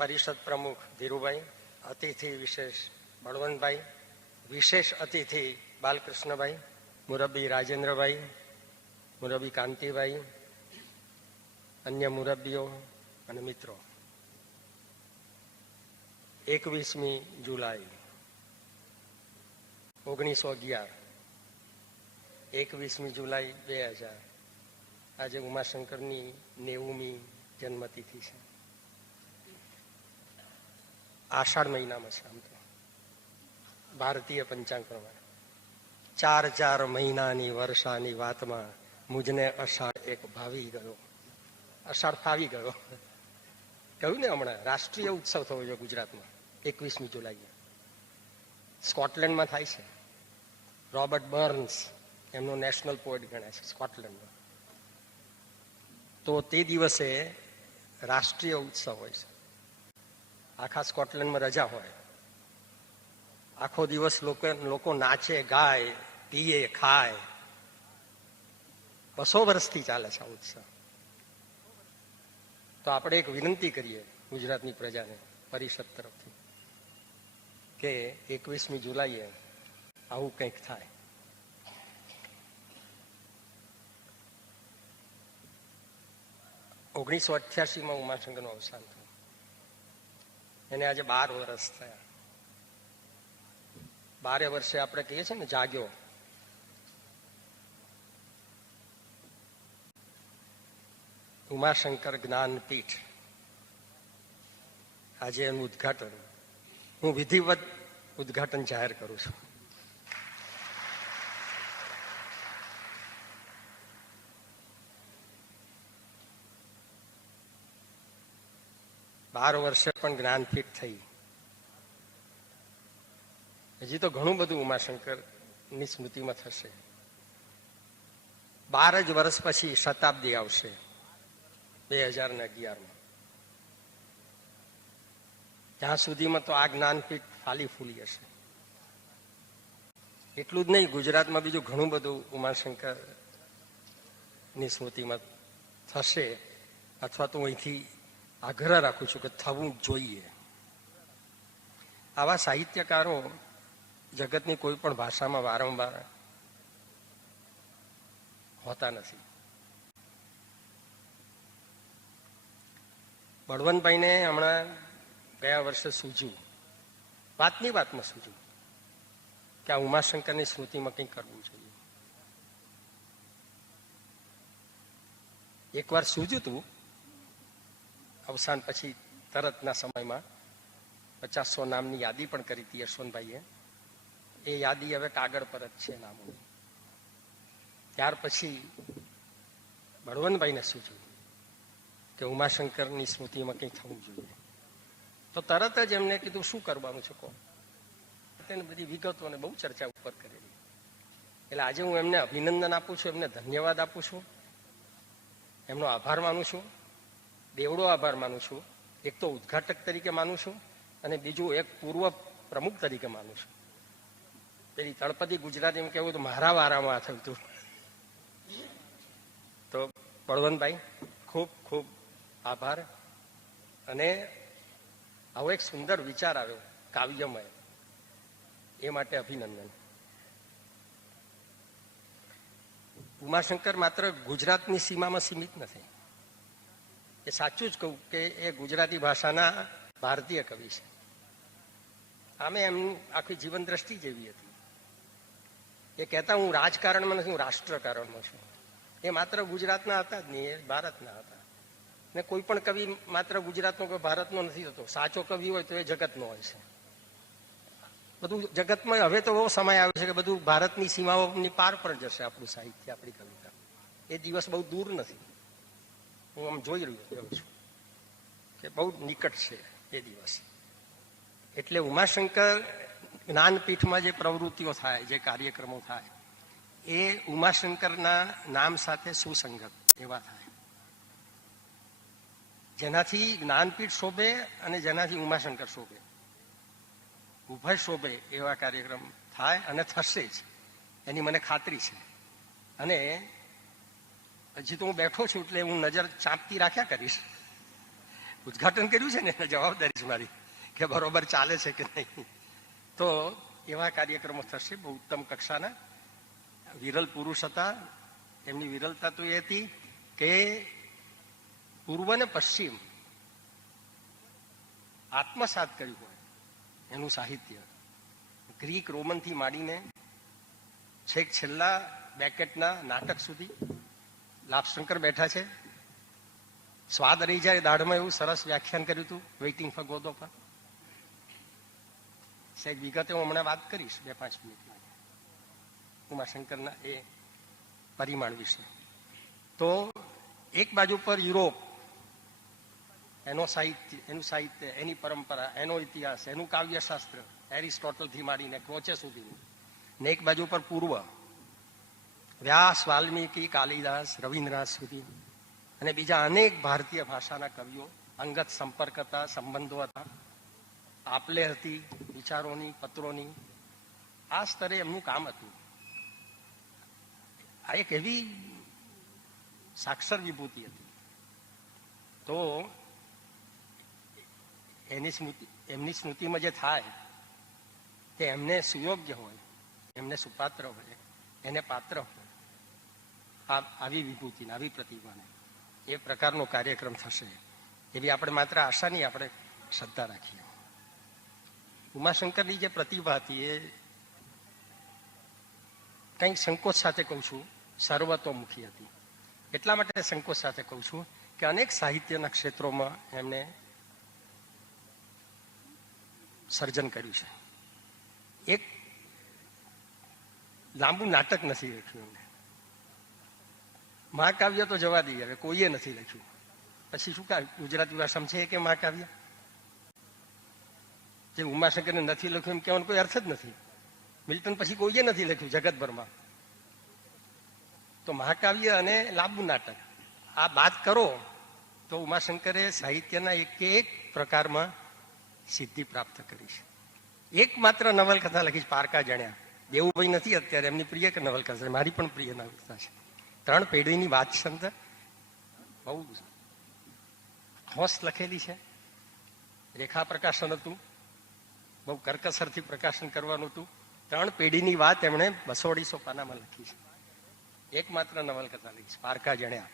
પરિષદ પ્રમુખ ધીરુભાઈ, અતિથિ વિશેષ બળવંતભાઈ, વિશેષ અતિથિ બાલકૃષ્ણભાઈ, મુરબ્બી રાજેન્દ્રભાઈ, મુરબ્બી કાંતિભાઈ, અન્ય મુરબ્બીઓ અને મિત્રો, 21મી જુલાઈ 1911, 21મી જુલાઈ 2000, આજે ઉમાશંકરની 90મી જન્મતિથિ છે. આષાઢ મહિનામાં છે. આમ તો ભારતીય પંચાંગ પ્રમાણે 4 મહિનાની વર્ષાની વાતમાં મુજને અષાઢ એક ભાવી ગયો. અષાઢ ફાવી ગયો. કહ્યું ને હમણાં રાષ્ટ્રીય ઉત્સવ થયો છે ગુજરાતમાં 21મી જુલાઈએ. સ્કોટલેન્ડમાં થાય છે. રોબર્ટ બર્ન્સ એમનો નેશનલ પોએટ ગણાય છે સ્કોટલેન્ડમાં. તો તે દિવસે રાષ્ટ્રીય ઉત્સવ હોય છે. આખા સ્કોટલેન્ડમાં રજા હોય. આખો દિવસ લોકો નાચે, ગાય, પીએ, ખાય. 200 વર્ષથી ચાલે છે આ ઉત્સવ. તો આપણે એક વિનંતી કરીએ ગુજરાતની પ્રજાને પરિષદ તરફથી કે 21મી જુલાઈએ આવું કંઈક થાય. ઓગણીસો 88માં ઉમાશંકરનું અવસાન થયું. એને આજે 12 વર્ષ થયા. 12 વર્ષે આપણે કહીએ છીએ ને જાગ્યો. ઉમાશંકર જ્ઞાનપીઠ, આજે એનું ઉદ્ઘાટન હું વિધિવત ઉદ્ઘાટન જાહેર કરું છું. બાર વર્ષે પણ જ્ઞાનપીઠ થઈ. હજી તો ઘણું બધું ઉમાશંકરની સ્મૃતિમાં થશે. 12 જ વર્ષ પછી શતાબ્દી આવશે 2011માં. ત્યાં સુધીમાં તો આ જ્ઞાનપીઠ ફાલી ફૂલી હશે. એટલું જ નહીં, ગુજરાતમાં બીજું ઘણું બધું ઉમાશંકરની સ્મૃતિમાં થશે, અથવા તો અહીંથી આગ્રહ રાખું છું કે થવું જોઈએ. આવા સાહિત્યકારો જગતની કોઈ પણ ભાષામાં વારંવાર હોતા નથી. બળવંતભાઈને હમણાં ગયા વર્ષે સૂઝ્યું, વાતની વાતમાં સૂઝ્યું કે આ ઉમાશંકરની સ્મૃતિમાં કંઈક કરવું જોઈએ. એકવાર સૂઝ્યું હતું, અવસાન પછી તરતના સમયમાં 50 નામની યાદી પણ કરી હતી યશવંતભાઈએ. એ યાદી હવે કાગળ પર જ છે નામોની. ત્યાર પછી બળવંતભાઈને સૂચવ્યું કે ઉમાશંકરની સ્મૃતિમાં કંઈ થવું જોઈએ. તો તરત જ એમને કીધું શું કરવાનું છે કહો. તેને બધી વિગતોને બહુ ચર્ચા ઉપર કરેલી. એટલે આજે હું એમને અભિનંદન આપું છું, એમને ધન્યવાદ આપું છું, એમનો આભાર માનું છું, બેવડો આભાર માનું છું. એક તો ઉદ્ઘાટક તરીકે માનું છું, અને બીજું એક પૂર્વ પ્રમુખ તરીકે માનું છું. પેલી તળપદી ગુજરાતી એમ કહેવું તો મારા વારામાં થયું હતું. તો બળવંતભાઈ ખૂબ ખૂબ આભાર. અને આવો એક સુંદર વિચાર આવ્યો કાવ્યમય, એ માટે અભિનંદન. ઉમાશંકર માત્ર ગુજરાતની સીમામાં સીમિત નથી. એ સાચું જ કહું કે એ ગુજરાતી ભાષાના ભારતીય કવિ છે. આમે એમની આખી જીવન દ્રષ્ટિ જેવી હતી. એ કહેતા હું રાજકારણમાં નથી, હું રાષ્ટ્રકારણમાં છું. એ માત્ર ગુજરાતના હતા જ નહીં, એ ભારતના હતા. ને કોઈ પણ કવિ માત્ર ગુજરાતનો કે ભારતનો નથી થતો. સાચો કવિ હોય તો એ જગતનો હોય છે. બધું જગતમાં હવે તો એવો સમય આવ્યો છે કે બધું ભારતની સીમાઓની પાર પર જશે. આપણું સાહિત્ય, આપણી કવિતા, એ દિવસ બહુ દૂર નથી. હું આમ જોઈ રહ્યો છું કે બહુ નિકટ છે એ દિવસ. એટલે ઉમાશંકર જ્ઞાનપીઠમાં જે પ્રવૃત્તિઓ થાય, જે કાર્યક્રમો થાય, એ ઉમાશંકરના નામ સાથે સુસંગત એવા થાય, જેનાથી જ્ઞાનપીઠ શોભે અને જેનાથી ઉમાશંકર શોભે. ઉભય શોભે એવા કાર્યક્રમ થાય અને થશે જ, એની મને ખાતરી છે. અને હજી તો હું બેઠો છું એટલે હું નજર ચાંપતી રાખ્યા કરીશ. ઉદ્ઘાટન કર્યું છે ને એને જવાબદારી છે મારી કે બરોબર ચાલે છે કે નહીં. તો એવા કાર્યક્રમો થશે બહુ ઉત્તમ કક્ષાના. વિરલ પુરુષ હતા. એમની વિરલતા તો એ હતી કે પૂર્વ ને પશ્ચિમ આત્મસાત કર્યું હોય એનું સાહિત્ય, ગ્રીક રોમનથી માંડીને છેક છેલ્લા બેકેટના નાટક સુધી. લાભશંકર બેઠા છે, સ્વાદ રહી જાય દાઢમાં, એવું સરસ વ્યાખ્યાન કર્યું હતું વેઇટિંગ ફોર ગોદો પર. સહેજ વિગતે હું હમણાં વાત કરીશ 2-5 મિનિટમાં ઉમાશંકરના એ પરિમાણ વિશે. તો એક બાજુ પર યુરોપ, એનું સાહિત્ય, એની પરંપરા, એનો ઇતિહાસ, એનું કાવ્યશાસ્ત્ર, એરિસ્ટોટલથી માંડીને ક્રોચે સુધીનું. ને એક બાજુ પર પૂર્વ, વ્યાસ, વાલ્મીકી, કાલિદાસ, રવિન્દ્રનાથ સુધી, અને બીજા અનેક ભારતીય ભાષાના કવિઓ. અંગત સંપર્ક હતા, સંબંધો હતા, આપલે હતી વિચારોની, પત્રોની. આ સ્તરે એમનું કામ હતું. આ એક એવી સાક્ષર વિભૂતિ હતી. તો એમની સ્મૃતિમાં જે થાય તે એમને સુયોગ્ય હોય, એમને સુપાત્ર હોય, એને પાત્ર હોય આવી વિભૂતિને, આવી પ્રતિભાને. એ પ્રકારનો કાર્યક્રમ થશે એવી આપણે માત્ર આશા નહીં, આપણે શ્રદ્ધા રાખીએ. ઉમાશંકરની જે પ્રતિભા હતી એ કંઈક સંકોચ સાથે કહું છું, સર્વતોમુખી હતી. એટલા માટે સંકોચ સાથે કહું છું કે અનેક સાહિત્યના ક્ષેત્રોમાં એમણે સર્જન કર્યું છે. એક લાંબુ નાટક નથી લખ્યું એમને. મહાકાવ્ય તો જવા દઈએ, હવે કોઈએ નથી લખ્યું. પછી શું કાય ગુજરાતી ભાષામાં છે કે મહાકાવ્ય? જે ઉમાશંકરને નથી લખ્યું એમ કહેવાનો કોઈ અર્થ જ નથી. મિલ્ટન પછી કોઈએ નથી લખ્યું જગતભરમાં. તો મહાકાવ્ય અને લાંબુ નાટક આ બાદ કરો તો ઉમાશંકરે સાહિત્યના એક પ્રકારમાં સિદ્ધિ પ્રાપ્ત કરી છે. એકમાત્ર નવલકથા લખી છે, પારકા જણ્યા. દેવુભાઈ નથી અત્યારે, એમની પ્રિય નવલકથા છે, મારી પણ પ્રિય નવલકથા છે. 3 પેઢીની વાત છે, બહુ હોશ લખેલી છે. રેખા પ્રકાશન હતું, બહુ કરકસરથી પ્રકાશન કરવાનું હતું. 3 પેઢીની વાત એમણે 200-250 પાનામાં લખી છે. એકમાત્ર નવલકથા લખી છે, પારકા જણ્યા.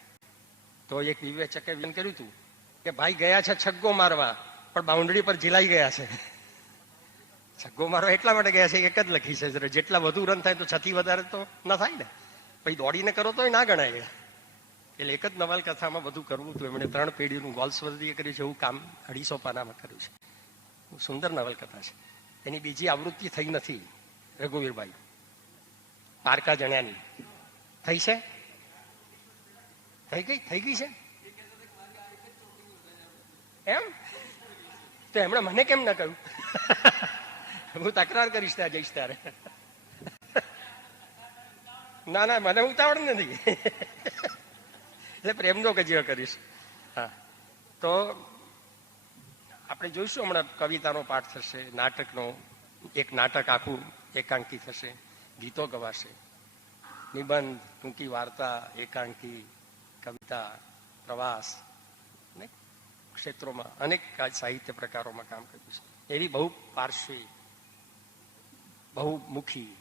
તો એક વિવેચકે કર્યું હતું કે ભાઈ ગયા છે છગ્ગો મારવા, પણ બાઉન્ડ્રી પર ઝીલાઈ ગયા છે. છગ્ગો મારવા એટલા માટે ગયા છે, એક જ લખી છે. જેટલા વધુ રન થાય તો 6 થી વધારે તો ના થાય ને, પછી દોડીને કરો તો ના ગણાય. એટલે એક જ નવલકથામાં બધું કરવું હતું. એમણે 3 પેઢીનું ગોલ્સવર્ધીએ કર્યું છે, એવું કામ 250 પાનામાં કર્યું છે. સુંદર નવલકથા છે. એની બીજી આવૃત્તિ થઈ નથી રઘુવીરભાઈ, પારકા જણ્યાની. થઈ છે? થઈ ગઈ છે એમ? તો એમણે મને કેમ ના કહ્યું? હું તકરાર કરીશ ત્યાં જઈશ ત્યારે. ના, મને ઉતાવળ નથી. એટલે પ્રેમનો કજીઓ કરીશ. હા, તો આપણે જોઈશું હમણાં કવિતાનો પાઠ થશે, નાટકનો એક નાટક આખું એકાંકી થશે, ગીતો ગવાશે, નિબંધ, ટૂંકી વાર્તા, એકાંકી, કવિતા, પ્રવાસ, અનેક ક્ષેત્રોમાં અનેક સાહિત્ય પ્રકારોમાં કામ કર્યું છે. એવી બહુ પાર્શ્વી, બહુમુખી,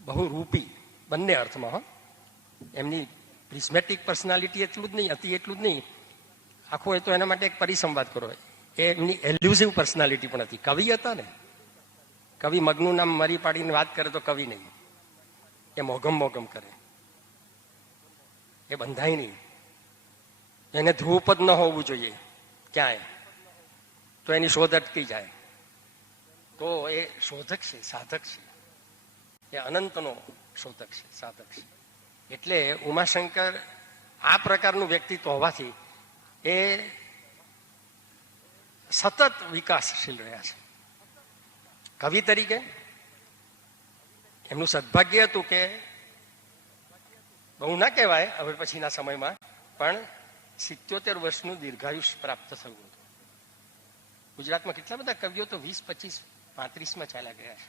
બહુરૂપી બંને અર્થમાં એમની પ્રિઝમેટિક પર્સનાલિટી એટલું જ નહીં હતી, એટલું જ નહીં, આખો એ તો એના માટે એક પરિસંવાદ કરો. એમની એલ્યુઝિવ પર્સનાલિટી પણ હતી. કવિ હતા ને, કવિ મગનું નામ મરી પાડીને વાત કરે તો કવિ નહીં, એ મોગમ કરે, એ બંધાય નહીં. એને ધ્રુવપદ ન હોવું જોઈએ ક્યાંય, તો એની શોધ અટકી જાય. તો એ શોધક છે, સાધક છે, એ અનંતનો શોધક છે, સાધક છે. એટલે ઉમાશંકર આ પ્રકારનું વ્યક્તિત્વ હોવાથી એ સતત વિકાસશીલ રહ્યા છે. કવિ તરીકે એમનું સદભાગ્ય હતું કે બહુ ના કહેવાય હવે પછીના સમયમાં, પણ 77 વર્ષનું દીર્ઘાયુષ પ્રાપ્ત થયું હતું. ગુજરાતમાં કેટલા બધા કવિઓ તો 20, 25, 35માં ચાલ્યા ગયા છે.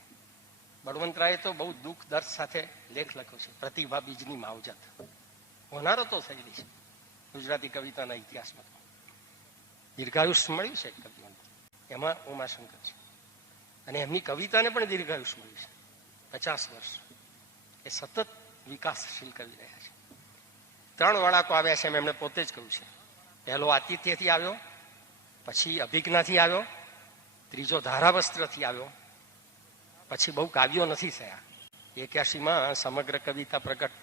બળવંતરાયે તો બહુ દુઃખ દર્દ સાથે લેખ લખ્યો છે, પ્રતિભા બીજની માવજત. હોનારો તો થયેલી છે ગુજરાતી કવિતાના ઇતિહાસમાં. દીર્ઘાયુષ મળ્યું છે કવિઓને, એમાં ઉમાશંકર છે. અને એમની કવિતાને પણ દીર્ઘાયુષ મળ્યું છે, 50 વર્ષ. એ સતત વિકાસશીલ કવિ રહ્યા છે. 3 વળાકો આવ્યા છે, એમણે પોતે જ કહ્યું છે. પહેલો આતિથ્યથી આવ્યો, પછી અભિજ્ઞાથી આવ્યો, ત્રીજો ધારાવસ્ત્રથી આવ્યો, પછી બહુ કાવ્યો નથી થયા. 81માં સમગ્ર કવિતા પ્રગટ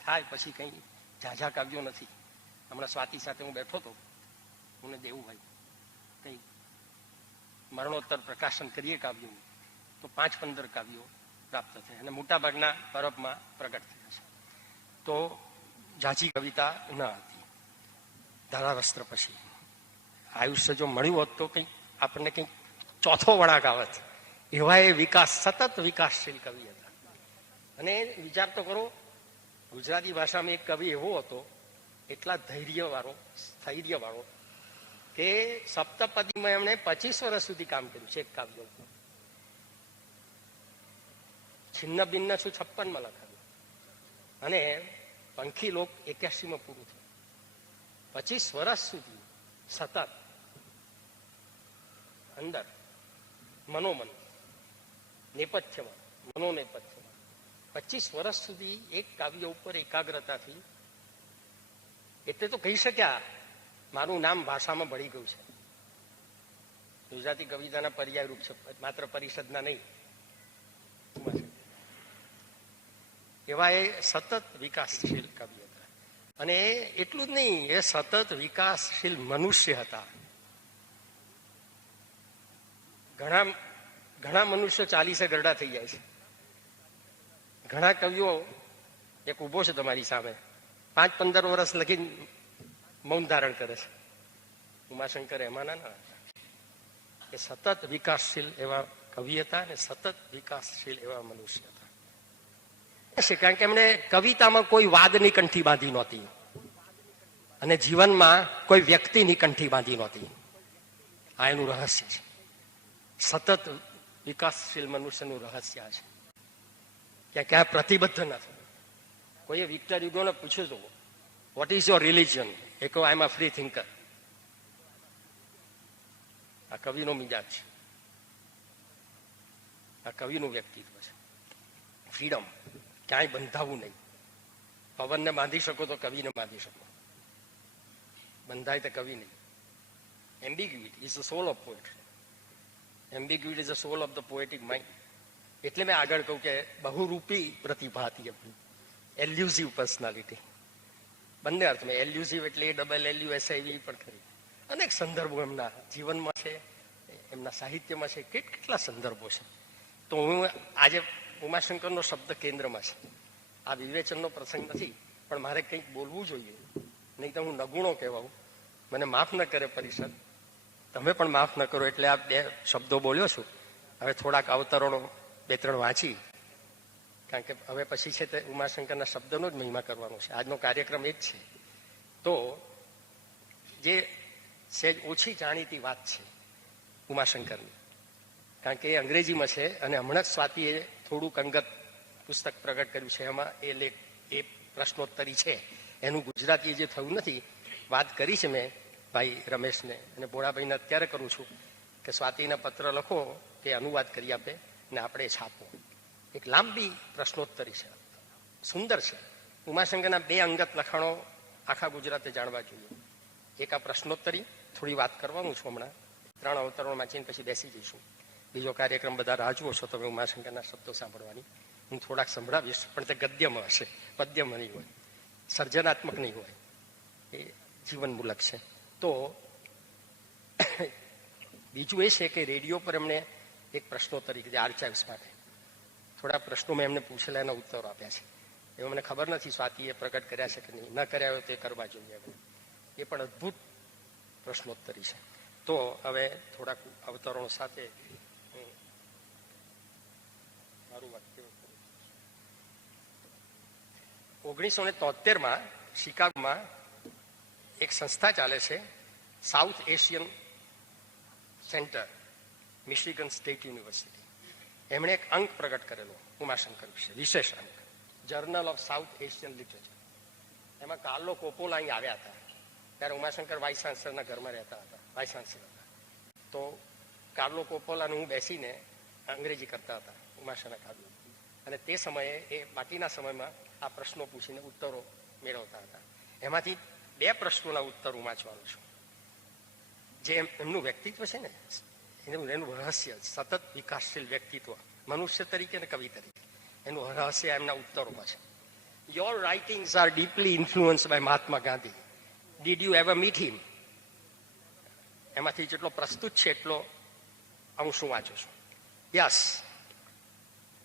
થાય પછી કંઈ ઝાઝા કાવ્યો નથી. હમણાં સ્વાતિ સાથે હું બેઠો હતો, હું દેવુભાઈ કંઈ મરણોત્તર પ્રકાશન કરીએ કાવ્યોનું તો 5-15 કાવ્યો પ્રાપ્ત થયા અને મોટાભાગના પરબમાં પ્રગટ થયા છે. તો ઝાઝી કવિતા ન હતી. ધારાવસ્ત્ર પછી આયુષ્ય જો મળ્યું હોત તો કંઈક આપણને કંઈક ચોથો વળાક આવત. એવા એ વિકાસ, સતત વિકાસશીલ કવિ હતા. અને વિચાર તો કરો, ગુજરાતી ભાષામાં એક કવિ એવો હતો, એટલા સ્થૈર્યવાળો કે સપ્તપદીમાં એમણે 25 વર્ષ સુધી કામ કર્યું છે એક કાવ્ય ઉપર. છિન્ન ભિન્ન છું 56માં લખાવ્યું અને પંખી લોક 81માં પૂરું થયું. 25 વર્ષ સુધી સતત અંદર મનોમન નેપથ્યમાં, મનોનેપથ્યમાં 25 વર્ષ સુધી એક કાવ્ય ઉપર એકાગ્રતાથી. એટલે તો કહી શક્યા મારું નામ ભાષામાં ભળી ગયું છે. ગુજરાતી કવિતાના પર્યાય રૂપ છે, માત્ર પરિષદના નહીં. એવા એ સતત વિકાસશીલ કવિ હતા. અને એટલું જ નહીં, એ સતત વિકાસશીલ મનુષ્ય હતા. ઘણા મનુષ્યો 40 ગરડા થઈ જાય છે. ઘણા કવિઓ, એક ઉભો છે તમારી સામે, 5-15 વર્ષ લગી મૌન ધારણ કરે છે. ઉમાશંકર એમાંના ના હતા. એ સતત વિકાસશીલ એવા કવિ હતા અને સતત વિકાસશીલ એવા મનુષ્ય હતા. કારણ કે એમણે કવિતામાં કોઈ વાદની કંઠી બાંધી નહોતી અને જીવનમાં કોઈ વ્યક્તિની કંઠી બાંધી નહોતી. આ એનું રહસ્ય છે. સતત વિકાસશીલ મનુષ્યનું રહસ્ય છે. ક્યાં પ્રતિબદ્ધ ન થયું. કોઈએ વિક્ટર યુગોને પૂછ્યું હતું, વોટ ઇઝ યોર રિલિજન? એ કહો, આઈ એમ અ ફ્રી થિંકર. આ કવિનો મિજાજ છે, આ કવિનું વ્યક્તિત્વ છે. ફ્રીડમ, ક્યાંય બંધાવું નહીં. પવનને બાંધી શકો તો કવિને બાંધી શકો, બંધાય તો કવિ નહીં. Ambiguity is the soul of poetry. Ambiguity is the soul of the poetic mind. એટલે મેં આગળ કહું કે બહુરૂપી પ્રતિભા હતી એમની, એલ્યુઝિવ પર્સનાલિટી. બંને અર્થમાં એલ્યુઝિવ એટલે ALLUSIV પણ ખરી. અનેક સંદર્ભો એમના જીવનમાં છે, એમના સાહિત્યમાં છે. કેટલા સંદર્ભો છે. તો હું આજે ઉમાશંકરનો શબ્દ કેન્દ્રમાં છે. આ વિવેચનનો પ્રસંગ નથી, પણ મારે કંઈક બોલવું જોઈએ, નહીં તો હું નગુણો કહેવાઉં. મને માફ ન કરે પરિષદ, તમે પણ માફ ન કરો. એટલે આ 2 શબ્દો બોલ્યો છું. હવે થોડાક અવતરણો 2-3 વાંચી, કારણ કે હવે પછી છે તે ઉમાશંકરના શબ્દનો જ મહિમા કરવાનો છે. આજનો કાર્યક્રમ એ જ છે. તો જે સહેજ ઓછી જાણીતી વાત છે ઉમાશંકરની, કારણ કે એ અંગ્રેજીમાં છે અને હમણાં જ સ્વાતિએ થોડુંક અંગત પુસ્તક પ્રગટ કર્યું છે. એમાં એ પ્રશ્નોત્તરી છે, એનું ગુજરાતી જે થયું નથી. વાત કરી છે મેં ભાઈ રમેશને અને ભોળાભાઈને અત્યારે કરું છું કે સ્વાતિના પત્ર લખો કે અનુવાદ કરી આપે ને આપણે છાપો. એક લાંબી પ્રશ્નોત્તરી છે, સુંદર છે. ઉમાશંકરના 2 અંગત લખાણો આખા ગુજરાતે જાણવા જોઈએ. એક આ પ્રશ્નોત્તરી, થોડી વાત કરવાનું છું હમણાં. 3 અવતરણો વાંચીને પછી બેસી જઈશું. બીજો કાર્યક્રમ બધા રાહ જુઓ છો તમે ઉમાશંકરના શબ્દો સાંભળવાની. હું થોડાક સંભળાવીશ, પણ તે ગદ્યમાં હશે, પદ્યમાં નહીં હોય, સર્જનાત્મક નહીં હોય. એ જીવનમૂલક છે. તો બીજું એ છે કે રેડિયો પર એમણે એક પ્રશ્નોત્તરી કીધી આર્કાઇવ્સ માટે. થોડા પ્રશ્નો મેં એમને પૂછેલા, એના ઉત્તરો આપ્યા છે. એમાં મને ખબર નથી સ્વાતિએ પ્રગટ કર્યા છે કે નહીં. ન કર્યા હોય તો એ કરવા જોઈએ. એ પણ અદ્ભુત પ્રશ્નોત્તરી છે. તો હવે થોડાક અવતરણો સાથે મારું વાક્ય 1973માં શિકાગોમાં એક સંસ્થા ચાલે છે, south Asian centre, Michigan state university. એમણે એક અંક પ્રગટ કરેલો ઉમાશંકર વિશે, વિશેષ અંક, journal of south Asian literature. એમાં કાર્લો કોપોલા અહીં આવ્યા હતા ત્યારે ઉમાશંકર વાઇસ ચાન્સલરના ઘરમાં રહેતા હતા, વાઇસ ચાન્સલર હતા. તો કાર્લો કોપોલા અને હું બેસીને અંગ્રેજી કરતા હતા ઉમાશંકર કાર્લો, અને તે સમયે એ બાકીના સમયમાં આ પ્રશ્નો પૂછીને ઉત્તરો મેળવતા હતા. એમાંથી 2 પ્રશ્નોના ઉત્તર હું વાંચવાનું છું. જે એમનું વ્યક્તિત્વ છે ને, એનું રહસ્ય, સતત વિકાસશીલ વ્યક્તિત્વ, મનુષ્ય તરીકે અને કવિ તરીકે, એનું રહસ્ય એમના ઉત્તરોમાં છે. Your writings are deeply influenced by Mahatma Gandhi. Did you ever meet him? એમાંથી જેટલો પ્રસ્તુત છે એટલો હું શું વાંચું છું. યસ,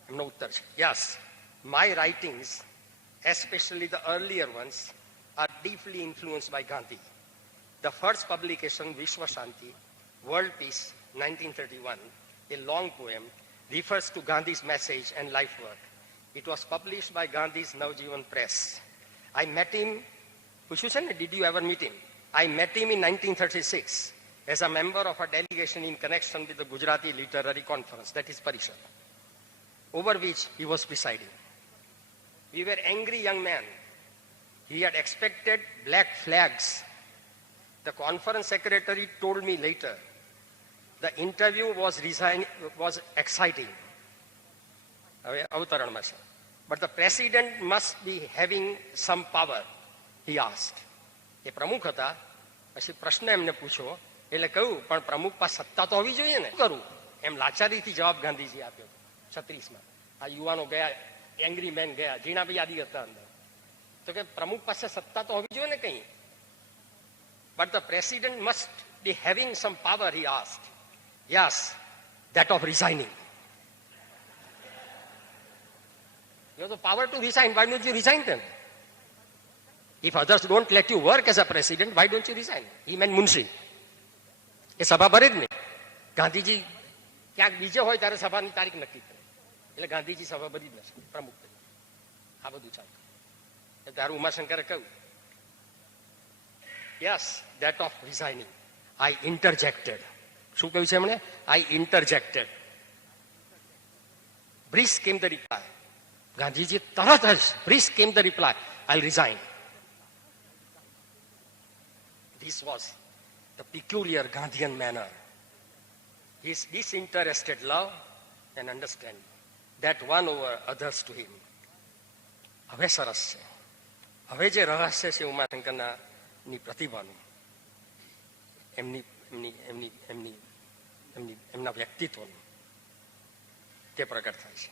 એમનો ઉત્તર છે, yes, my writings, especially the earlier ones, are deeply influenced by Gandhi. The first publication, Vishwa Shanti, World Peace, 1931, a long poem, refers to Gandhi's message and life work. It was published by Gandhi's Navjivan Press. I met him, પૂછ્યું છે ને, did you ever meet him? I met him in 1936 as a member of a delegation in connection with the Gujarati Literary Conference, that is Parishad, over which he was presiding. We were angry young men. He had expected black flags. The conference secretary told me later, the interview was exciting. But the president must be having some power, he asked. એ પ્રમુખ હતા, પછી પ્રશ્ન એમને પૂછ્યો, એટલે કહ્યું પણ પ્રમુખ પાસે સત્તા તો હોવી જોઈએ ને, કરું એમ લાચારીથી જવાબ ગાંધીજી આપ્યો 36માં. આ યુવાનો ગયા, એંગ્રી મેન ગયા, ઝીણાભાઈ આદિ હતા અંદર, તો કે પ્રમુખ પાસે સત્તા તો હોવી જોઈએ ને કઈ. But the president must be having some power, he asked. Yes, that of resigning. You have the power to resign, why don't you resign then? If others don't let you work as a president, why don't you resign? He meant Munshi. એ સભા ભરે જ નહીં. ગાંધીજી ક્યાંક બીજે હોય ત્યારે સભાની તારીખ નક્કી કરે, એટલે ગાંધીજી સભા ભરી જ નથી, પ્રમુખ તરીકે. આ બધું ચાલતું. ત્યારે ઉમાશંકરે કહ્યું, yes, that of resigning. I interjected. શું કહ્યું છે એમણે? I interjected. Brisk came the reply. Gandhiji તરત જ brisk came the reply, I'll resign. This was the peculiar Gandhian manner. His disinterested love and understanding that won over others to him. હવે સરસ છે. હવે જે રહસ્ય છે ઉમાશંકરના ની પ્રતિભાનું, એમના વ્યક્તિત્વનું, તે પ્રગટ થાય છે.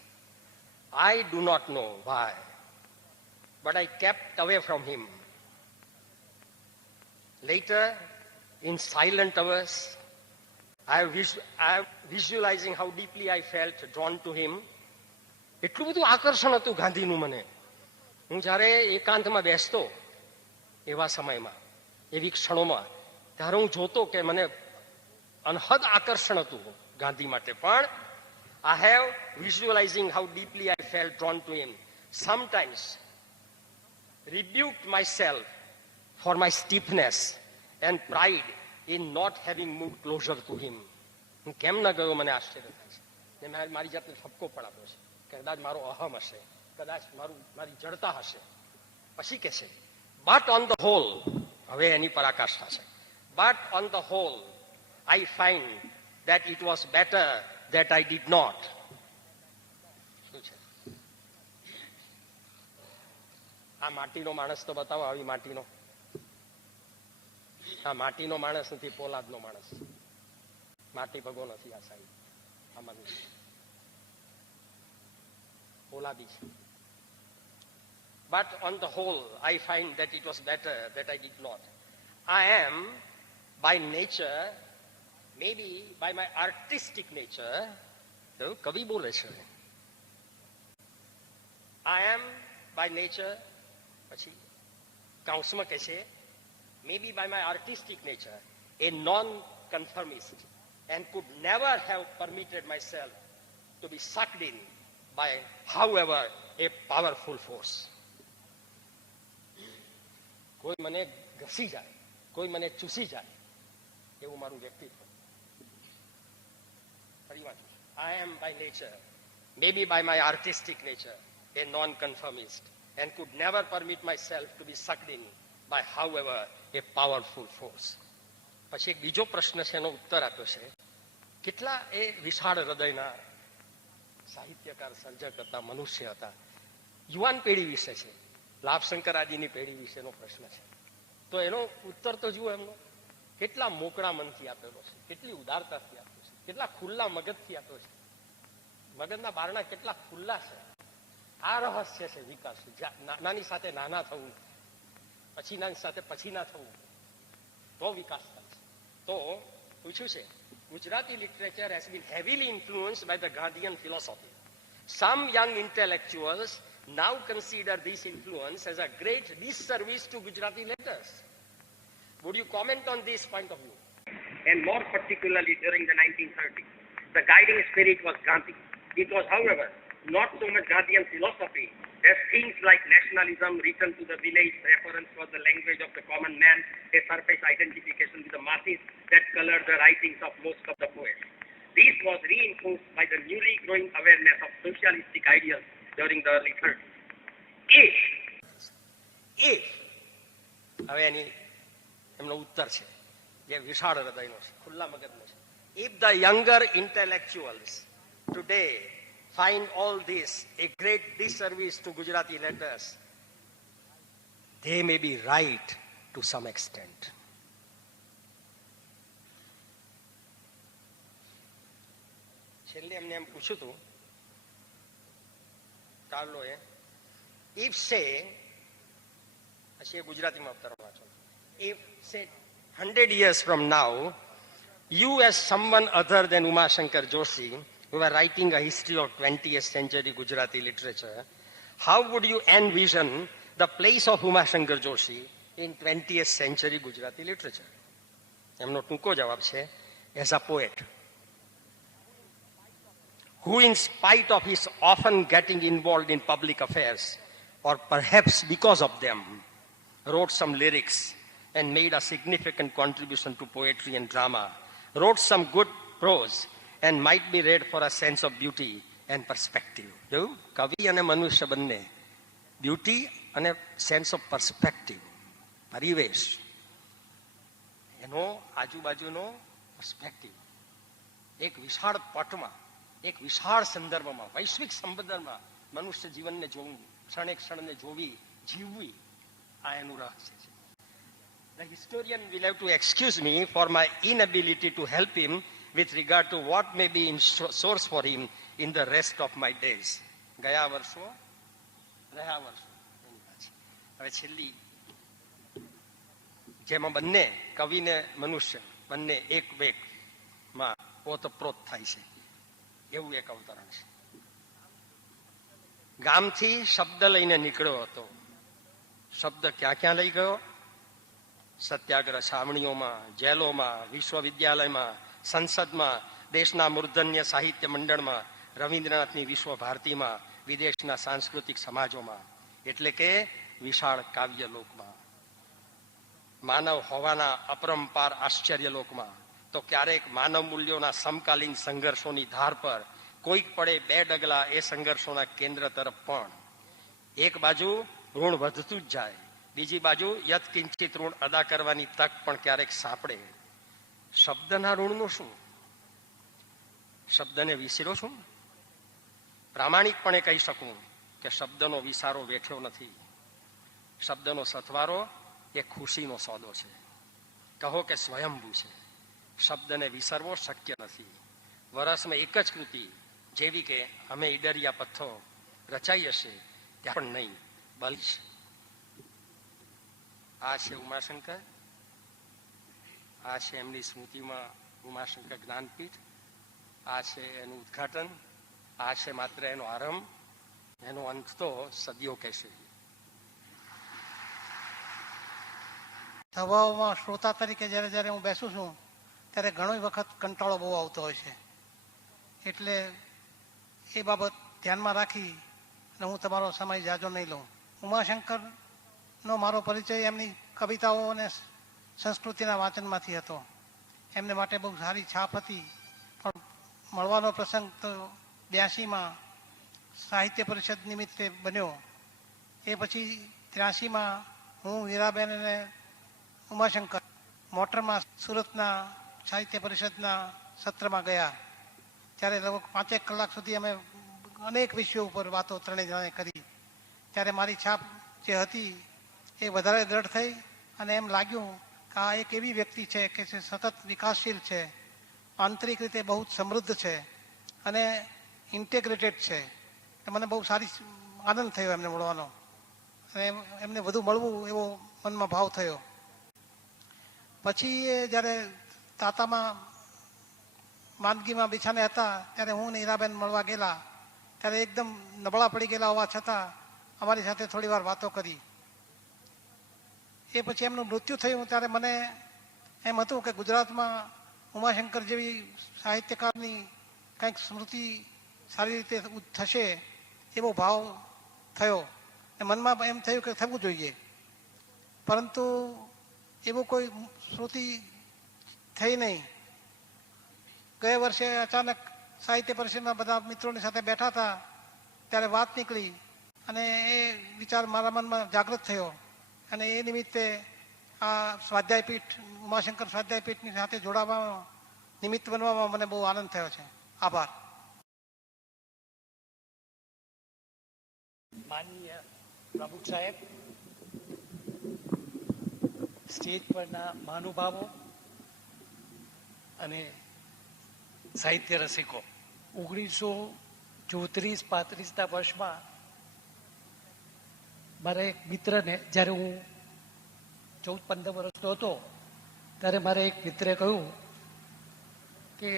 I do not know why, but I kept away from him. Later, in silent hours, I am visualizing how deeply I felt drawn to him. એટલું બધું આકર્ષણ હતું ગાંધીનું મને. હું જ્યારે એકાંતમાં બેસતો એવા સમયમાં, એવી ક્ષણોમાં, ત્યારે હું જોતો કે મને અનહદ આકર્ષણ હતું ગાંધી માટે. પણ I have visualizing how deeply I felt drawn to him. Sometimes rebuked myself for my stiffness and pride in not having moved closer to him. હું કેમ ન ગયો મને આશ્ચર્ય થાય છે. મારી જાતને ઠપકો પણ આપ્યો છે, કદાચ મારો અહમ હશે, કદાચ મારી જડતા હશે. પછી કે છે, but on the whole, હવે એની પરાકાષ્ઠા છે, but on the whole I find that it was better that I did not. શું છે આ માટીનો માણસ? તો બતાવો આવી માટીનો. આ માટીનો માણસ નથી, પોલાદનો માણસ. માટી ભગો નથી આ સાહેબ, આ મનુષ્ય પોલાદી છે. But on the whole, I find that it was better that I did not. I am by nature, maybe by my artistic nature, તો કવિ બોલે છે, I am by nature, પછી કૌંસમાં કહે છે, maybe by my artistic nature, a non-conformist, and could never have permitted myself to be sucked in by, however, a powerful force. કોઈ મને ઘસી જાય, કોઈ મને ચૂસી જાય, એવું મારું વ્યક્તિત્વ. ફરી વાંચું. I am by nature, maybe by my artistic nature, a non-conformist, and could never permit myself to be sucked in by however a powerful force. પછી એક બીજો પ્રશ્ન છે, એનો ઉત્તર આપ્યો છે, કેટલા એ વિશાળ હૃદયના સાહિત્યકાર, સર્જક હતા, મનુષ્ય હતા. યુવાન પેઢી વિશે છે, લાભશંકર આદિની પેઢી વિશેનો પ્રશ્ન છે. તો એનો ઉત્તર તો જુઓ એમનો, કેટલા મોકળા મનથી આપેલો છે, કેટલી ઉદારતાથી આપ્યો છે, કેટલા ખુલ્લા મગજથી આપ્યો છે. મગજના બારણા કેટલા ખુલ્લા છે. આ રહસ્ય છે વિકાસ. નાની સાથે નાના થવું, પછી નાની સાથે પછી ના થવું, તો વિકાસ થાય છે. તો પૂછ્યું છે, Gujarati literature has been heavily influenced by the Gandhian philosophy. Some young intellectuals now consider this influence as a great disservice to Gujarati letters. Would you comment on this point of view? And more particularly during the 1930s, the guiding spirit was Gandhi. It was, however, not so much Gandhian philosophy as things like nationalism, return to the village, preference for the language of the common man, a surface identification with the masses that colored the writings of most of the poets. This was reinforced by the newly growing awareness of socialistic ideals during the early 30s. If હવે એમનો ઉત્તર છે, જે વિશાળ હૃદયનો છે, ખુલ્લા મગજનો છે. If the younger intellectuals today find all this a great disservice to Gujarati letters, they may be right to some extent. છેલ્લે એમને એમ પૂછ્યું હતું કાર્લોએ, if say, પછી ગુજરાતીમાં અવતરણ વાંચો, if say 100 years from now you as someone other than Umashankar Joshi who are writing a history of 20th century Gujarati literature, how would you envision the place of Umashankar Joshi in 20th century Gujarati literature? એમનો ટૂંકો જવાબ છે, as a poet who, in spite of his often getting involved in public affairs, or perhaps because of them, wrote some lyrics and made a significant contribution to poetry and drama, wrote some good prose and might be read for a sense of beauty and perspective. જોયું, કવિ અને મનુષ્ય બંને beauty અને sense of perspective, પરિવેશ, એનો આજુબાજુનો perspective એક વિશાળ પટમાં, એક વિશાળ સંદર્ભમાં, વૈશ્વિક સંદર્ભમાં મનુષ્ય જીવનને જોવું, ક્ષણે ક્ષણને જોવી, જીવવી, આ એનું રહસ્ય છે. The historian will have to excuse me for my inability to help him with regard to what may be in source for him in the rest of my days. ગયા વર્ષો રહ્યા વર્ષો. હવે છેલ્લી, જેમાં બંને કવિ ને મનુષ્ય બંને એક વેગમાં ઓતપ્રોત થાય છે, એવું એક અવતરણ છે. ગામથી શબ્દ લઈને નીકળ્યો હતો. શબ્દ ક્યાં ક્યાં લઈ ગયો? સત્યાગ્રહ છાવણીઓમાં, જેલોમાં, વિશ્વવિદ્યાલયમાં, સંસદમાં, દેશના મૂર્ધન્ય સાહિત્ય મંડળમાં, રવિન્દ્રનાથની વિશ્વ ભારતીમાં, વિદેશના સાંસ્કૃતિક સમાજોમાં, એટલે કે વિશાળ કાવ્ય લોકમાં, માનવ હોવાના અપરંપાર આશ્ચર્ય લોકમાં, તો ક્યારેક માનવ મૂલ્યોના સમકાલીન સંઘર્ષોની ધાર પર કોઈક પડે બે ડગલા એ સંઘર્ષોના કેન્દ્ર તરફ પણ. એક બાજુ ઋણ વધતું જ જાય, બીજી બાજુ યત્કિંચિત ઋણ અદા કરવાની તક પણ ક્યારેક સાંપડે. શબ્દના ઋણનું શું? શબ્દને વિસર્યો છું? પ્રામાણિકપણે કહી શકું કે શબ્દનો વિસારો વેઠ્યો નથી. શબ્દનો સથવારો એ ખુશીનો સોદો છે, કહો કે સ્વયંભૂ છે. શબ્દને વિસરવો શક્ય નથી. વરસમાં એક જ કૃતિ, જેવી કે અમે ઈડરિયા પથ્થો રચાઈ હશે ત્યાં પણ નહીં, બલ આ છે ઉમાશંકર, આ છે એમની સ્મૃતિમાં ઉમાશંકર જ્ઞાનપીઠ, આ છે એનું ઉદ્ઘાટન, આ છે માત્ર એનો આરંભ, એનો અંત તો સદીઓ કહેશે. સભાઓમાં શ્રોતા તરીકે જ્યારે જ્યારે હું બેસું છું ત્યારે ઘણો વખત કંટાળો બહુ આવતો હોય છે, એટલે એ બાબત ધ્યાનમાં રાખી અને હું તમારો સમય જાજો નહીં લઉં. ઉમાશંકરનો મારો પરિચય એમની કવિતાઓ અને સંસ્કૃતિના વાંચનમાંથી હતો. એમને માટે બહુ સારી છાપ હતી, પણ મળવાનો પ્રસંગ તો 82માં સાહિત્ય પરિષદ નિમિત્તે બન્યો. એ પછી 83માં હું હીરાબેન અને ઉમાશંકર મોટરમાં સુરતના સાહિત્ય પરિષદના સત્રમાં ગયા. ત્યારે લગભગ 5 કલાક સુધી અમે અનેક વિષયો ઉપર વાતો ત્રણેય જણાએ કરી. ત્યારે મારી છાપ જે હતી એ વધારે દ્રઢ થઈ અને એમ લાગ્યું કે આ એક એવી વ્યક્તિ છે કે જે સતત વિકાસશીલ છે, આંતરિક રીતે બહુ જ સમૃદ્ધ છે અને ઇન્ટેગ્રેટેડ છે. મને બહુ સારી આનંદ થયો એમને મળવાનો અને એમને વધુ મળવું એવો મનમાં ભાવ થયો. પછી એ જ્યારે તાતામાં માંદગીમાં બિછાને હતા ત્યારે હું ને હીરાબેન મળવા ગયેલા. ત્યારે એકદમ નબળા પડી ગયેલા હોવા છતાં અમારી સાથે થોડી વાર વાતો કરી. એ પછી એમનું મૃત્યુ થયું ત્યારે મને એમ હતું કે ગુજરાતમાં ઉમાશંકર જેવી સાહિત્યકારની કંઈક સ્મૃતિ સારી રીતે થશે એવો ભાવ થયો. મનમાં એમ થયું કે થવું જોઈએ, પરંતુ એવું કોઈ સ્મૃતિ થઈ નહીં. ગયા વર્ષે અચાનક સાહિત્ય પરિષદના બધા મિત્રોની સાથે બેઠા હતા ત્યારે વાત નીકળી અને એ વિચાર મારા મનમાં જાગૃત થયો અને એ નિમિત્તે આ સ્વાધ્યાયપીઠ ઉમાશંકર સ્વાધ્યાયપીઠની સાથે જોડાવામાં નિમિત્ત બનવામાં મને બહુ આનંદ થયો છે. આભાર. માનનીય પ્રમુખ સાહેબ, સ્ટેજ પરના મહાનુભાવો અને સાહિત્ય રસિકો, 1934-35ના વર્ષમાં મારા એક મિત્રને, જ્યારે હું 14-15 વર્ષનો હતો ત્યારે મારા એક મિત્રે કહ્યું કે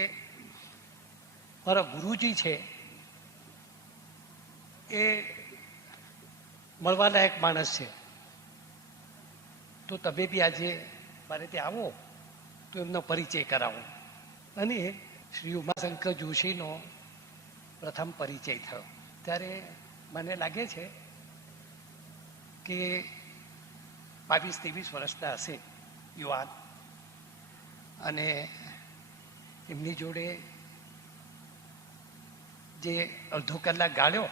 મારા ગુરુજી છે એ મળવાલાયક માણસ છે, તો તમે બી આજે મારે ત્યાં આવો તો એમનો પરિચય કરાવો. અને શ્રી ઉમાશંકર જોશીનો પ્રથમ પરિચય થયો. ત્યારે મને લાગે છે કે 22-23 વર્ષના હશે, યુવાન. અને એમની જોડે જે અડધો કલાક ગાળ્યો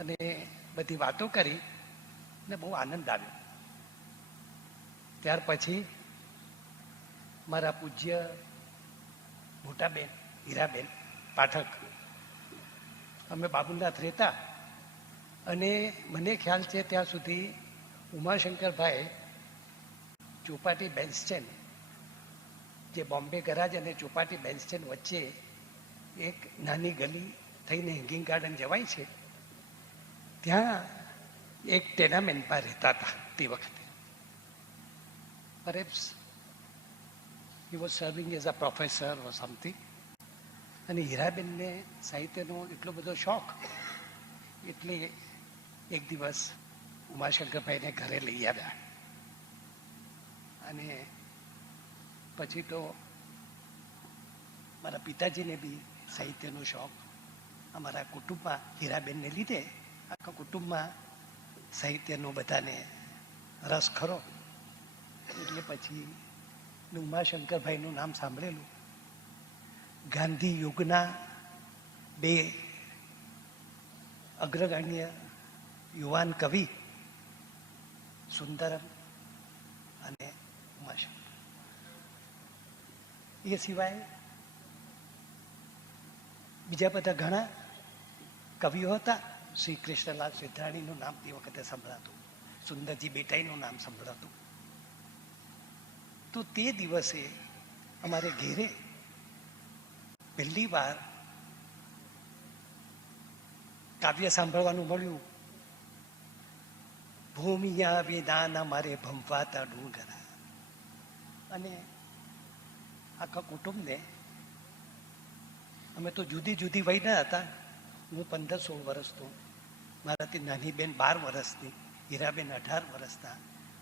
અને બધી વાતો કરી ને બહુ આનંદ આવ્યો. ત્યાર પછી મારા પૂજ્ય મોટાબેન હીરાબેન પાઠક, અમે બાબુનાથ રહેતા અને મને ખ્યાલ છે ત્યાં સુધી ઉમાશંકરભાઈ ચોપાટી બેન્ચ સ્ટેન્ડ, જે બોમ્બે ગરાજ અને ચોપાટી બેન્ચ સ્ટેન્ડ વચ્ચે એક નાની ગલી થઈને હેંગિંગ ગાર્ડન જવાય છે, ત્યાં એક ટેનામેન્ટમાં રહેતા હતા તે વખતે. Perhaps he was serving as a professor or something. અને હીરાબેનને સાહિત્યનો એટલો બધો શોખ એટલે એક દિવસ ઉમાશંકરભાઈને ઘરે લઈ આવ્યા. અને પછી તો મારા પિતાજીને બી સાહિત્યનો શોખ. અમારા કુટુંબમાં હીરાબેનને લીધે આખા કુટુંબમાં સાહિત્યનો બધાને રસ ખરો. એટલે પછી ઉમાશંકરભાઈનું નામ સાંભળેલું. ગાંધી યુગના બે અગ્રગણ્ય યુવાન કવિ સુંદરમ અને ઉમાશંકર. એ સિવાય બીજા બધા ઘણા કવિઓ હતા. શ્રી કૃષ્ણલાલ સિદ્ધાણીનું નામ તે વખતે સંભળાતું, સુંદરજી બેટાઈનું નામ સંભળાતું. તો તે દિવસે અમારે ઘેરે પહેલી વાર કાવ્ય સાંભળવાનું મળ્યું. ભૂમિયા વેદાના મારે ભંભાતા ડુંગરા. અને આખા કુટુંબને, અમે તો જુદી જુદી વયના હતા. હું 15-16 વર્ષનો, મારાથી નાની બેન 12 વર્ષની, હીરાબેન 18 વર્ષના,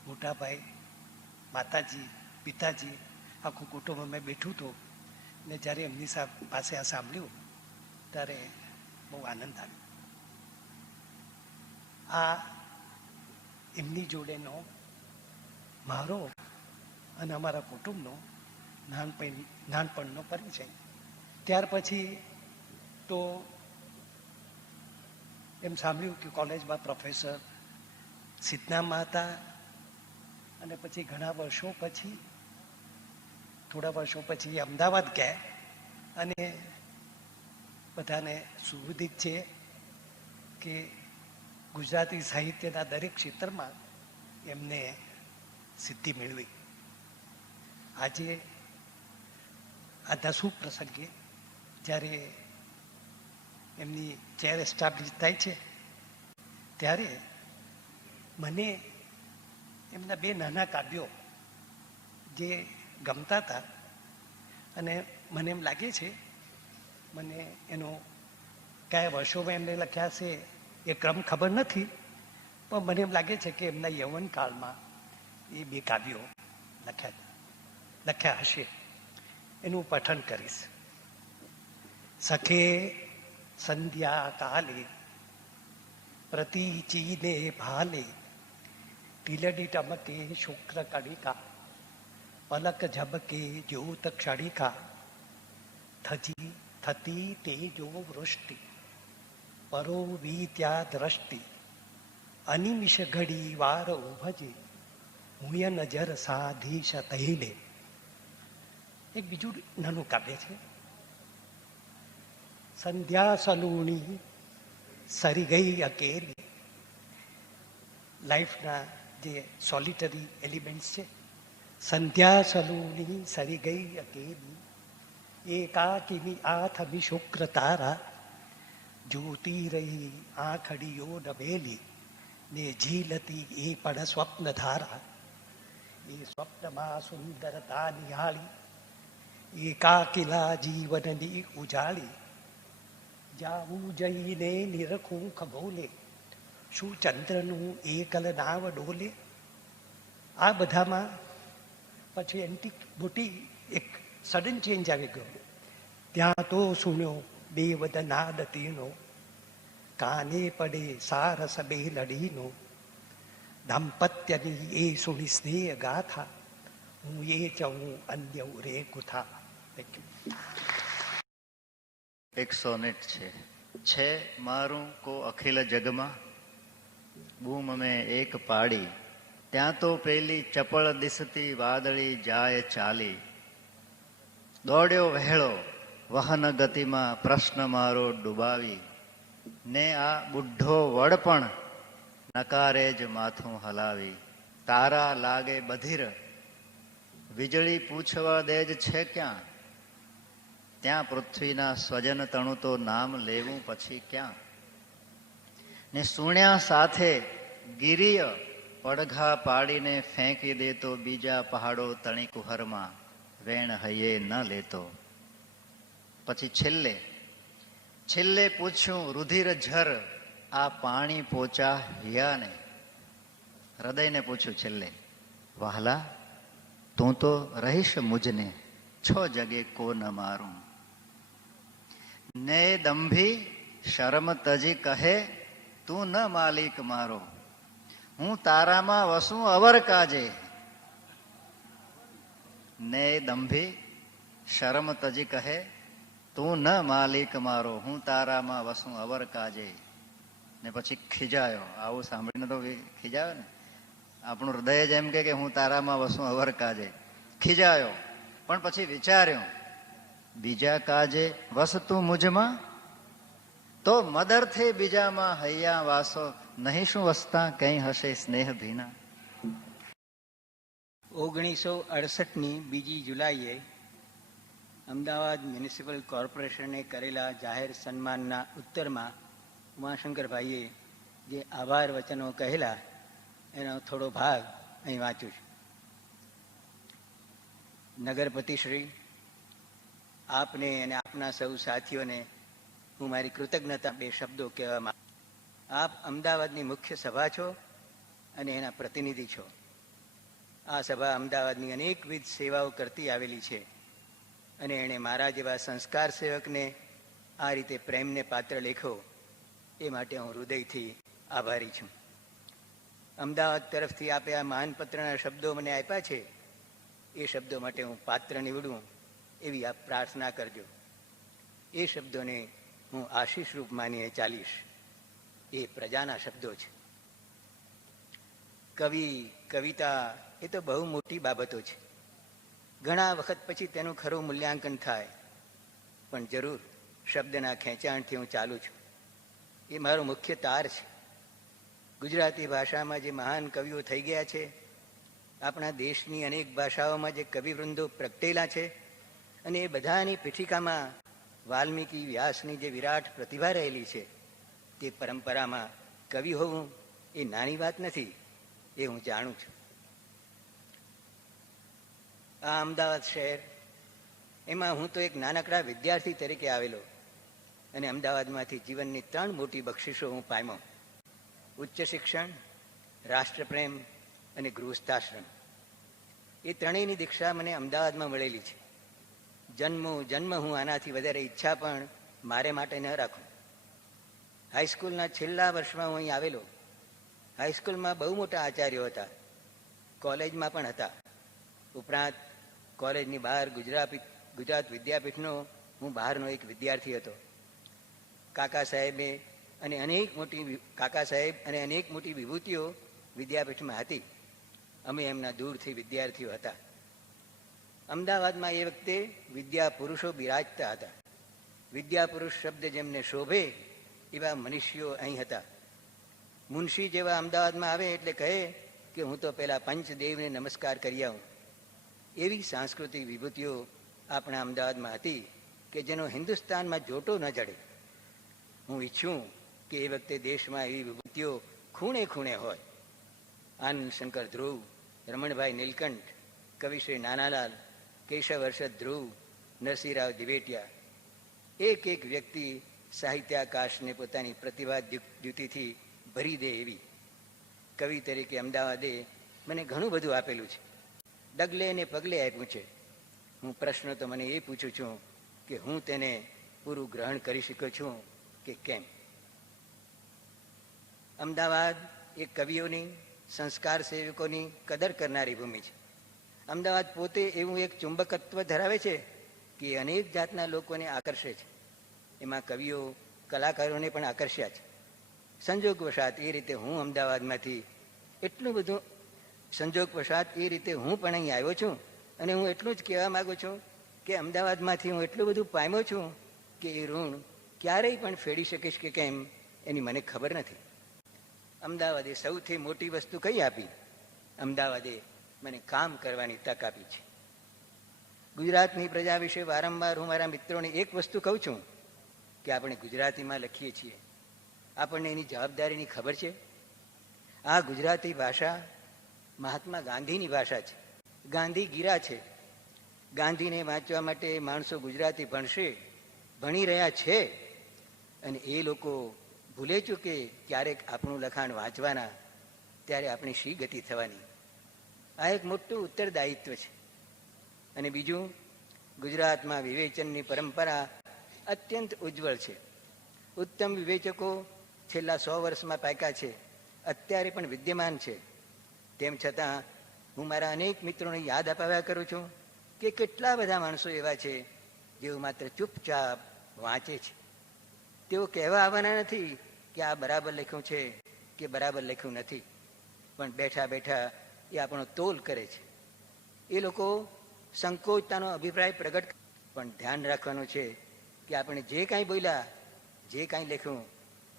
મોટાભાઈ, માતાજી, પિતાજી, આખું કુટુંબ અમે બેઠું હતું. ને જ્યારે એમની પાસે આ સાંભળ્યું ત્યારે બહુ આનંદ આવ્યો. આ એમની જોડેનો મારો અને અમારા કુટુંબનો નાનપણનો પરિચય. ત્યાર પછી તો એમ સાંભળ્યું કે કોલેજમાં પ્રોફેસર સિદ્ધનામાં હતા અને પછી ઘણા વર્ષો પછી, થોડા વર્ષો પછી અમદાવાદ ગયા અને બધાને સુવિદિત છે કે ગુજરાતી સાહિત્યના દરેક ક્ષેત્રમાં એમને સિદ્ધિ મેળવી. આજે આ શુભ પ્રસંગે જ્યારે એમની ચેર એસ્ટાબ્લિશ થાય છે ત્યારે મને એમના બે નાના કાવ્યો જે ગમતા હતા અને મને એમ લાગે છે, મને એનો કયા વર્ષોમાં એમને લખ્યા છે એ ક્રમ ખબર નથી, પણ મને એમ લાગે છે કે એમના યૌવન કાળમાં એ બે કાવ્યો લખ્યા હશે. એનું પઠન કરીશ. સખે સંધ્યા કાલે પ્રતિચીને ભાલે પીલડી ટમકે શુક્ર કણિકા પલક ઝબકે જ્યોત ક્ષણિકા થતી તેજો વૃષ્ટિ પરો વીત્યા દ્રષ્ટિ અનિમિષ ઘડી વાર ઉભજે હુંય નજર સાધીશ તૈલે. એક બીજું નાનું કાવ્ય છે. સંધ્યા સલૂણી સરી ગઈ અકેલી. લાઈફના જે સોલિટરી એલિમેન્ટ્સ છે. સંધ્યા સલૂણી સરી ગઈ અકેલી એકાકીની આથમી શુક્ર તારા જોતી રહી આંખડીઓ નભેલી ને ઝીલતી એ પણ સ્વપ્ન ધારા. એ સ્વપ્નમાં સુંદરતા નિહાળી એકાકીલા જીવનની ઉજાળી જાવું જઈને નિરખું ખગોલે શું ચંદ્રનું એકલ નાવ ડોલે. આ બધામાં પછી એન્ટી મોટી એક સડન ચેન્જ આવી ગયો. ત્યાં તો સુણ્યો દેવદ નાદ તીનો કાને પડે સારસ બે લડીનો દાંપત્યની એ સુણી સ્નેહ ગાથા હું એ ચઉં અન્ય રે કુથા. એક સોનેટ છે મારું કો અખિલ જગમાં બૂમ મેં એક પાડી ત્યાં તો પેલી ચપળ દિસતી વાદળી જાય ચાલી દોડ્યો વહેળો વહન ગતિમાં પ્રશ્ન મારો ડૂબાવી ને આ બુઢ્ઢો વડ પણ નકારે જ માથું હલાવી તારા લાગે બધીર વીજળી પૂછવા દે જ છે ક્યાં ત્યાં પૃથ્વીના સ્વજન તણું તો નામ લેવું પછી ક્યાં ને સુણ્યા સાથે ગિરિય પડઘા પાડીને ફેંકી દેતો બીજા પહાડો તણી કુહરમાં વેણ હૈયે ન લેતો. પછી છેલ્લે પૂછ્યું રુધિર ઝર આ પાણી પોચા હિયાને. હૃદયને પૂછ્યું છેલ્લે વહાલા તું તો રહીશ મુજને છો જગે કો ન મારું. ને દંભી શરમ તજી કહે તું ન માલિક મારો હું તારામાં વસું અવર કાજે. ને દંભી શરમ તજી કહે તું ન માલિક મારો હું તારામાં વસું અવર કાજે. ને પછી ખીજાયો. આવું સાંભળીને તો ખીજાયો ને. આપણું હૃદય જ એમ કે હું તારામાં વસું અવર કાજે. ખીજાયો પણ પછી વિચાર્યો બીજા કાજે વસતું મુજમાં તો મદરથી બીજામાં હૈયા વાસો નહીં શું વસતા કઈ હશે સ્નેહ ભીના. 1968ની 2 જુલાઈએ અમદાવાદ મ્યુનિસિપલ કોર્પોરેશને કરેલા જાહેર સન્માનના ઉત્તરમાં ઉમાશંકરભાઈએ જે આભાર વચનો કહેલા એનો થોડો ભાગ અહીં વાંચું છું. નગરપતિશ્રી, આપને અને આપના સૌ સાથીઓને હું મારી કૃતજ્ઞતા 2 શબ્દો કહેવા માંગુ. આપ અમદાવાદની મુખ્ય સભા છો અને એના પ્રતિનિધિ છો. આ સભા અમદાવાદની અનેકવિધ સેવાઓ કરતી આવેલી છે અને એણે મારા જેવા સંસ્કાર સેવકને આ રીતે પ્રેમને પાત્ર લેખો એ માટે હું હૃદયથી આભારી છું. અમદાવાદ તરફથી આપે આ મહાન પત્રના શબ્દો મને આપ્યા છે એ શબ્દો માટે હું પાત્ર નીવડું એવી આપ પ્રાર્થના કરજો. એ શબ્દોને હું આશીષ રૂપ માનીને ચાલીશ. એ પ્રજાના શબ્દો છે. કવિ, કવિતા એ તો બહુ મોટી બાબતો છે. ઘણા વખત પછી તેનું ખરું મૂલ્યાંકન થાય, પણ જરૂર શબ્દના ખેંચાણથી હું ચાલું છું. એ મારો મુખ્ય તાર છે. ગુજરાતી ભાષામાં જે મહાન કવિઓ થઈ ગયા છે, આપણા દેશની અનેક ભાષાઓમાં જે કવિવૃંદો પ્રગટેલા છે, અને એ બધાની પીઠિકામાં વાલ્મીકી, વ્યાસની જે વિરાટ પ્રતિભા રહેલી છે, તે પરંપરામાં કવિ હોવું એ નાની વાત નથી, એ હું જાણું છું. આ અમદાવાદ શહેર, એમાં હું તો એક નાનકડા વિદ્યાર્થી તરીકે આવેલો, અને અમદાવાદમાંથી જીવનની 3 મોટી બક્ષિસો હું પામ્યો: ઉચ્ચ શિક્ષણ, રાષ્ટ્રપ્રેમ અને ગૃહસ્થાશ્રમ. એ ત્રણેયની દીક્ષા મને અમદાવાદમાં મળેલી છે. જન્મ હું આનાથી વધારે ઈચ્છા પણ મારે માટે ન રાખું. હાઈસ્કૂલના છેલ્લા વર્ષમાં હું અહીં આવેલો. હાઈસ્કૂલમાં બહુ મોટા આચાર્યો હતા, કોલેજમાં પણ હતા. ઉપરાંત કોલેજની બહાર ગુજરાત વિદ્યાપીઠનો હું બહારનો એક વિદ્યાર્થી હતો. કાકા સાહેબ અને અનેક મોટી વિભૂતિઓ વિદ્યાપીઠમાં હતી. અમે એમના દૂરથી વિદ્યાર્થીઓ હતા. અમદાવાદમાં એ વખતે વિદ્યા પુરુષો બિરાજતા હતા. વિદ્યા પુરુષ શબ્દ જેમને શોભે એવા મનુષ્યો અહીં હતા. મુનશી જેવા અમદાવાદમાં આવે એટલે કહે કે હું તો પેલા પંચદેવને નમસ્કાર કરી આવું. એવી સાંસ્કૃતિક વિભૂતિઓ આપણા અમદાવાદમાં હતી કે જેનો હિન્દુસ્તાનમાં જોટો ન જડે. હું ઈચ્છું કે એ વખતે દેશમાં એવી વિભૂતિઓ ખૂણે ખૂણે હોય. આનંદ શંકર ધ્રુવ, રમણભાઈ નીલકંઠ, કવિશ્રી નાનાલાલ, કેશવ હર્ષદ ધ્રુવ, નરસિંહરાવ દિવેટિયા, એક એક વ્યક્તિ સાહિત્યાકાશને પોતાની પ્રતિભા દ્યુતિથી ભરી દે એવી. કવિ તરીકે અમદાવાદે મને ઘણું બધું આપેલું છે, ડગલે ને પગલે આપ્યું છે. હું પ્રશ્ન તો મને એ પૂછું છું કે હું તેને પૂરું ગ્રહણ કરી શક્યો છું કે કેમ. અમદાવાદ એ કવિઓની, સંસ્કાર સેવકોની કદર કરનારી ભૂમિ છે. અમદાવાદ પોતે એવું એક ચુંબકત્વ ધરાવે છે કે અનેક જાતના લોકોને આકર્ષે છે. એમાં કવિઓ, કલાકારોને પણ આકર્ષ્યા છે. સંજોગવશાત એ રીતે હું અમદાવાદમાંથી એટલું બધું સંજોગવશાત એ રીતે હું પણ અહીં આવ્યો છું. અને હું એટલું જ કહેવા માગું છું કે અમદાવાદમાંથી હું એટલું બધું પામ્યો છું કે એ ઋણ ક્યારેય પણ ફેડી શકીશ કે કેમ એની મને ખબર નથી. અમદાવાદે સૌથી મોટી વસ્તુ કઈ આપી? અમદાવાદે મને કામ કરવાની તક આપી છે. ગુજરાતની પ્રજા વિશે વારંવાર હું મારા મિત્રોને એક વસ્તુ કહું છું કે આપણે ગુજરાતીમાં લખીએ છીએ, આપણને એની જવાબદારીની ખબર છે? આ ગુજરાતી ભાષા મહાત્મા ગાંધીની ભાષા છે, ગાંધી ગીરા છે. ગાંધીને વાંચવા માટે માણસો ગુજરાતી ભણશે, ભણી રહ્યા છે, અને એ લોકો ભૂલે ચૂકે ક્યારેક આપણું લખાણ વાંચવાના, ત્યારે આપણી શી ગતિ થવાની? આ એક મોટું ઉત્તરદાયિત્વ છે. અને બીજું, ગુજરાતમાં વિવેચનની પરંપરા અત્યંત ઉજ્જવળ છે. ઉત્તમ વિવેચકો છેલ્લા 100 વર્ષમાં પાક્યા છે, અત્યારે પણ વિદ્યમાન છે. તેમ છતાં હું મારા અનેક મિત્રોને યાદ અપાવ્યા કરું છું કે કેટલા બધા માણસો એવા છે જેઓ માત્ર ચૂપચાપ વાંચે છે. તેઓ કહેવા આવવાના નથી કે આ બરાબર લખ્યું છે કે બરાબર લખ્યું નથી, પણ બેઠા બેઠા એ આપણો તોલ કરે છે. એ લોકો સંકોચતાનો અભિપ્રાય પ્રગટ, પણ ધ્યાન રાખવાનું છે કે આપણે જે કાંઈ બોલ્યા, જે કાંઈ લખ્યું,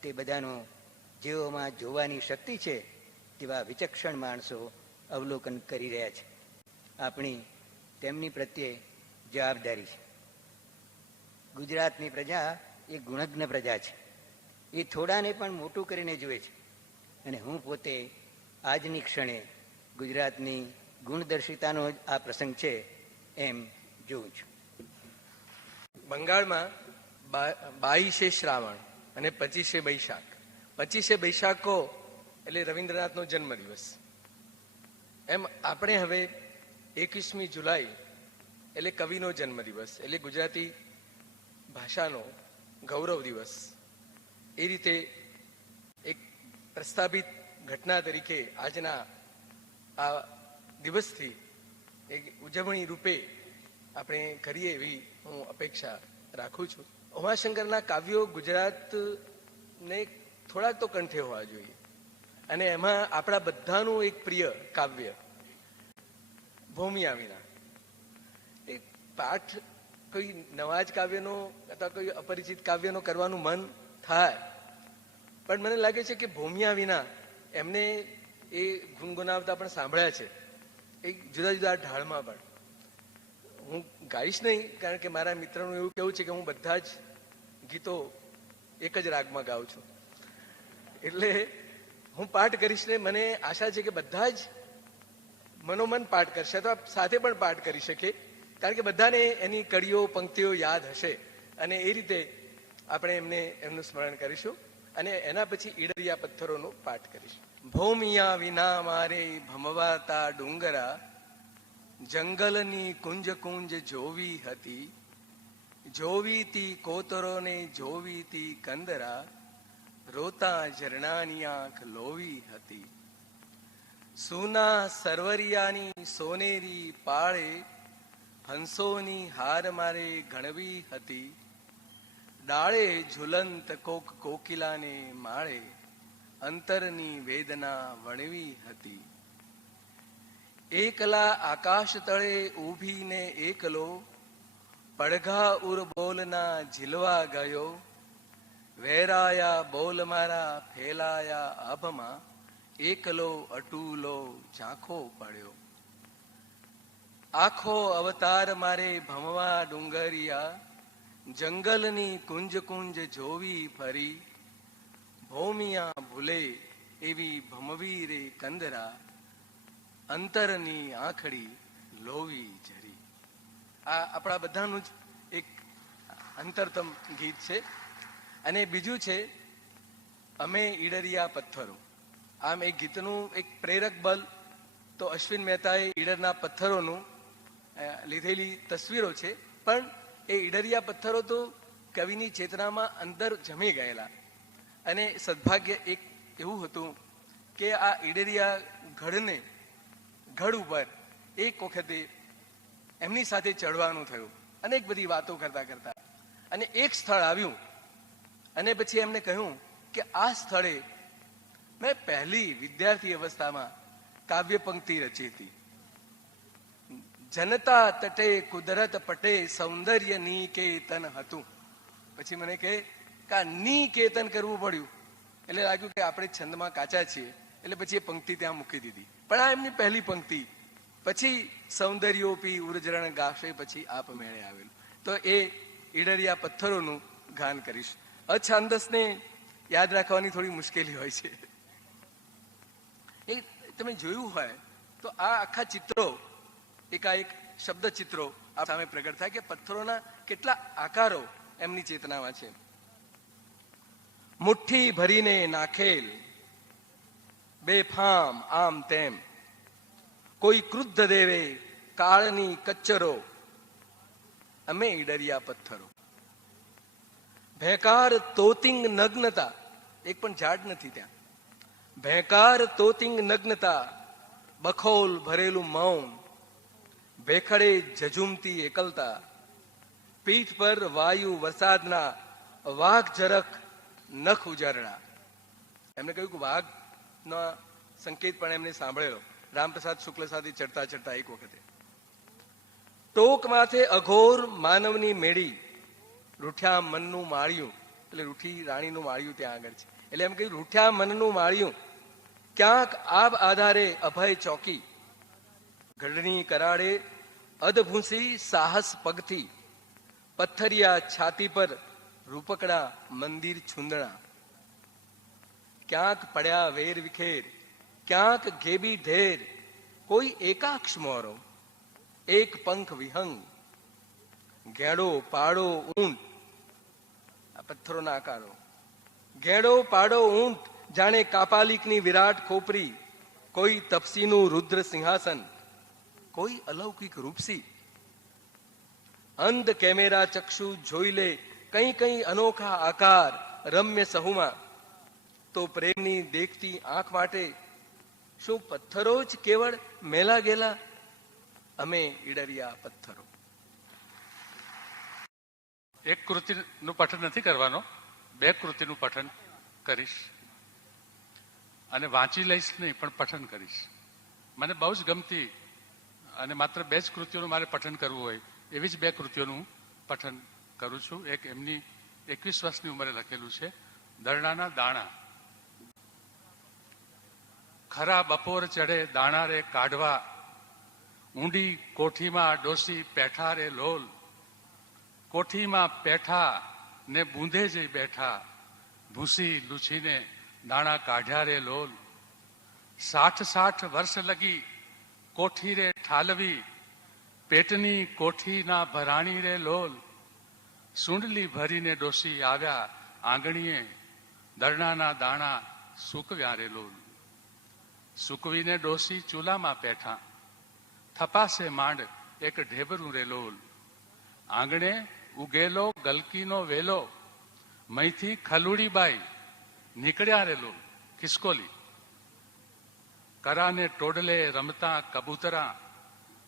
તે બધાનું જેઓમાં જોવાની શક્તિ છે તેવા વિચક્ષણ માણસો અવલોકન કરી રહ્યા છે. આપણી તેમની પ્રત્યે જવાબદારી છે. ગુજરાતની પ્રજા એ ગુણજ્ઞ પ્રજા છે. એ થોડાને પણ મોટું કરીને જુએ છે. અને હું પોતે આજની ક્ષણે ગુજરાતની ગુણદર્શિતાનો જ આ પ્રસંગ છે એમ જોઉં છું. બંગાળમાં 22 શ્રાવણ અને 25 બૈશાખ. 25 બૈશાખો એટલે રવિન્દ્રનાથનો જન્મદિવસ. એમ આપણે હવે 21મી જુલાઈ એટલે કવિનો જન્મદિવસ, એટલે ગુજરાતી ભાષાનો ગૌરવ દિવસ. એ રીતે એક પ્રસ્થાપિત ઘટના તરીકે આજના આ દિવસથી એક ઉજવણી રૂપે આપણે કરીએ એવી હું અપેક્ષા રાખું છું. ઉમાશંકરના કાવ્યો ગુજરાતને થોડાક તો કંઠે હોવા જોઈએ. અને એમાં આપણા બધાનું એક પ્રિય કાવ્ય ભૂમિયા વિના. એક પાઠ કોઈ નવા જ કાવ્યનો અથવા કોઈ અપરિચિત કાવ્યનો કરવાનું મન થાય, પણ મને લાગે છે કે ભૂમિયા વિના એમને એ ગુનગુનાવતા પણ સાંભળ્યા છે, એક જુદા જુદા ઢાળમાં પણ. હું ગાઈશ નહીં, કારણ કે મારા મિત્રનું એવું કેવું છે કે હું બધા જ ગીતો એક જ રાગમાં ગાઉં છું, એટલે હું પાઠ કરીશ ને મને આશા છે કે બધા જ મનોમન પાઠ કરશે અથવા સાથે પણ પાઠ કરી શકે, કારણ કે બધાને એની કડીઓ પંક્તિઓ યાદ હશે અને એ રીતે આપણે એમનું સ્મરણ કરીશું અને એના પછી ઈડરિયા પથ્થરોનો પાઠ કરીશું. ભૌમિયા વિના મારે ભમવાતા ડુંગરા, જંગલની કુંજ કુંજ જોવી હતી, જોવીતી કોતરોને જોવીતી કંદરા, રોતા ઝરણાની આંખ લોવી હતી. સુના સરવરિયાની સોનેરી પાળે, હંસોની હાર મારે ગણવી હતી, ડાળે ઝુલંત કોક કોકિલાને માળે, અંતરની વેદના વણવી હતી. એકલા આકાશ તળે ઊભીને એકલો, પડઘા ઉર બોલના ઝીલવા ગયો, વેરાયા બોલ મારા ફેલાયા આભમાં, એકલો અટૂલો ઝાંખો પડ્યો. આખો અવતાર મારે ભમવા ડુંગરિયા, જંગલની કુંજ કુંજ જોવી ફરી, ભૌમિયા ભૂલે એવી ભમવી રે કંદરા, અંતરની આંખડી લોવી જરી. આ આપણા બધાનું જ એક અંતરતમ ગીત છે. અને બીજું છે અમે ઈડરિયા પથ્થરો. આમ એક ગીતનું એક પ્રેરક બલ તો અશ્વિન મહેતાએ ઈડરના પથ્થરોનું લીધેલી તસવીરો છે, પણ એ ઈડરિયા પથ્થરો તો કવિની ચેતનામાં અંદર જમી ગયેલા. અને સદભાગ્ય એક એવું હતું કે આ ઈડરિયા ગઢ ઉપર એક વખતે એમની સાથે ચડવાનું થયું, અનેક બધી વાતો કરતા કરતા, અને એક સ્થળ આવ્યું અને પછી એમને કહ્યું કે આ સ્થળે મેં પહેલી વિદ્યાર્થી અવસ્થામાં કાવ્ય પંક્તિ રચી હતી. જનતા તટે કુદરત પટે સૌંદર્ય નિકેતન હતું. પછી મને કહે કે આ નિકેતન કરવું પડ્યું, એટલે લાગ્યું કે આપણે છંદમાં કાચા છીએ, એટલે પછી એ પંક્તિ ત્યાં મૂકી દીધી. પણ આ એમની પહેલી પંક્તિ, પછી સૌંદર્યોપી ઉર્જરણ ગાશે પછી આપમેળે આવેલું. તો એ ઈડરિયા પથ્થરોનું ગાન કરીશ. અછાંદસને યાદ રાખવાની થોડી મુશ્કેલી હોય છે. એ તમે જોયું હોય તો આ આખા ચિત્રો એકાએક શબ્દ ચિત્રો આ સામે પ્રગટ થાય કે પથ્થરોના કેટલા આકારો એમની ચેતનામાં છે. મુઠ્ઠી ભરીને નાખેલ બેફામ આમ તેમ, કોઈ ક્રુદ્ધ દેવે કાળની કચ્ચરો, અમે ઈડરિયા પથ્થરો. ભેકાર તોતિંગ નગ્નતા, એક પણ ઝાડ નથી ત્યાં. ભેકાર તોતિંગ નગ્નતા, બખોલ ભરેલું મૌન, ભેખડે ઝઝુમતી એકલતા, પીઠ પર વાયુ વરસાદના, વાઘ ઝરખ નખ ઉજારડા. એમને કહ્યું કે વાઘનો સંકેત પણ એમને સાંભળેલો રામપ્રસાદ શુક્લ સાથે ચડતા ચડતા એક વખતે. ટોક માથે અઘોર માનવની મેળી, રૂઠ્યા મનનું માળિયું, એટલે રૂઠી રાણીનું માળિયું ત્યાં આગળ છે. એટલે એમ કહ્યું રૂઠ્યા મનનું માળિયું, ક્યાંક આબ આધારે અભય ચોકી, ગઢની કરાડે અધભૂસી સાહસ પગથી, પથ્થરિયા છાતી પર રૂપકડા મંદિર છુંદણા, ક્યાંક પડ્યા વેર વિખેર, ક્યાંક ઘેબી ઢેર, કોઈ એકાક્ષ મોરો, એક પંખ વિહંગ, ઘેડો પાડો ઊંટ, આ પથ્થરોના આકારો. ઘેડો પાડો ઊંટ જાણે કાપાલિકની વિરાટ ખોપરી, કોઈ તપસીનું રુદ્ર સિંહાસન, કોઈ અલૌકિક રૂપસી. અંધ કેમેરા ચક્ષુ જોઈ લે કઈ કઈ અનોખા આકાર રમ્ય સહુમાં, તો પ્રેમની દેખતી આંખ માટે શું પથ્થરો જ કેવળ મેલા ગેલા, અમે ઈડરિયા પથ્થરો. એક કૃતિનું પઠન નથી કરવાનો, બે કૃતિનું પઠન કરીશ. અને વાંચી લઈશ નહીં, પણ પઠન કરીશ. મને બહુ જ ગમતી અને માત્ર 2 જ કૃતિઓનું મારે પઠન કરવું હોય એવી જ 2 કૃતિઓનું પઠન કરું છું. એક એમની 21 વર્ષની ઉંમરે લખેલું છે, દરણાના દાણા. ખરા બપોર ચડે દાણા રે કાઢવા, ઊંડી કોઠીમાં ડોસી પેઠા રે લોલ. કોઠીમાં પેઠા ને બૂંદે જઈ બેઠા, ભૂસી લૂછીને દાણા કાઢ્યા રે લોલ. 60 વર્ષ લગી કોઠી રે ઠાલવી, પેટની કોઠીના ભરાણી રે લોલ. સુંડલી ભરીને ડોસી આવ્યા આંગણીએ, દરણાના દાણા સૂકવ્યા રે લોલ. સૂકવીને ડોસી ચૂલામાં પેઠા, થપાસે માંડ એક ઢેબરું રે લોલ. આંગણે ઉગેલો ગલકીનો વેલો, મહીથી ખલુડીબાઈ નીકળ્યા રે લોલ. ખિસકોલી. કરાને ટોડલે રમતા કબૂતરા,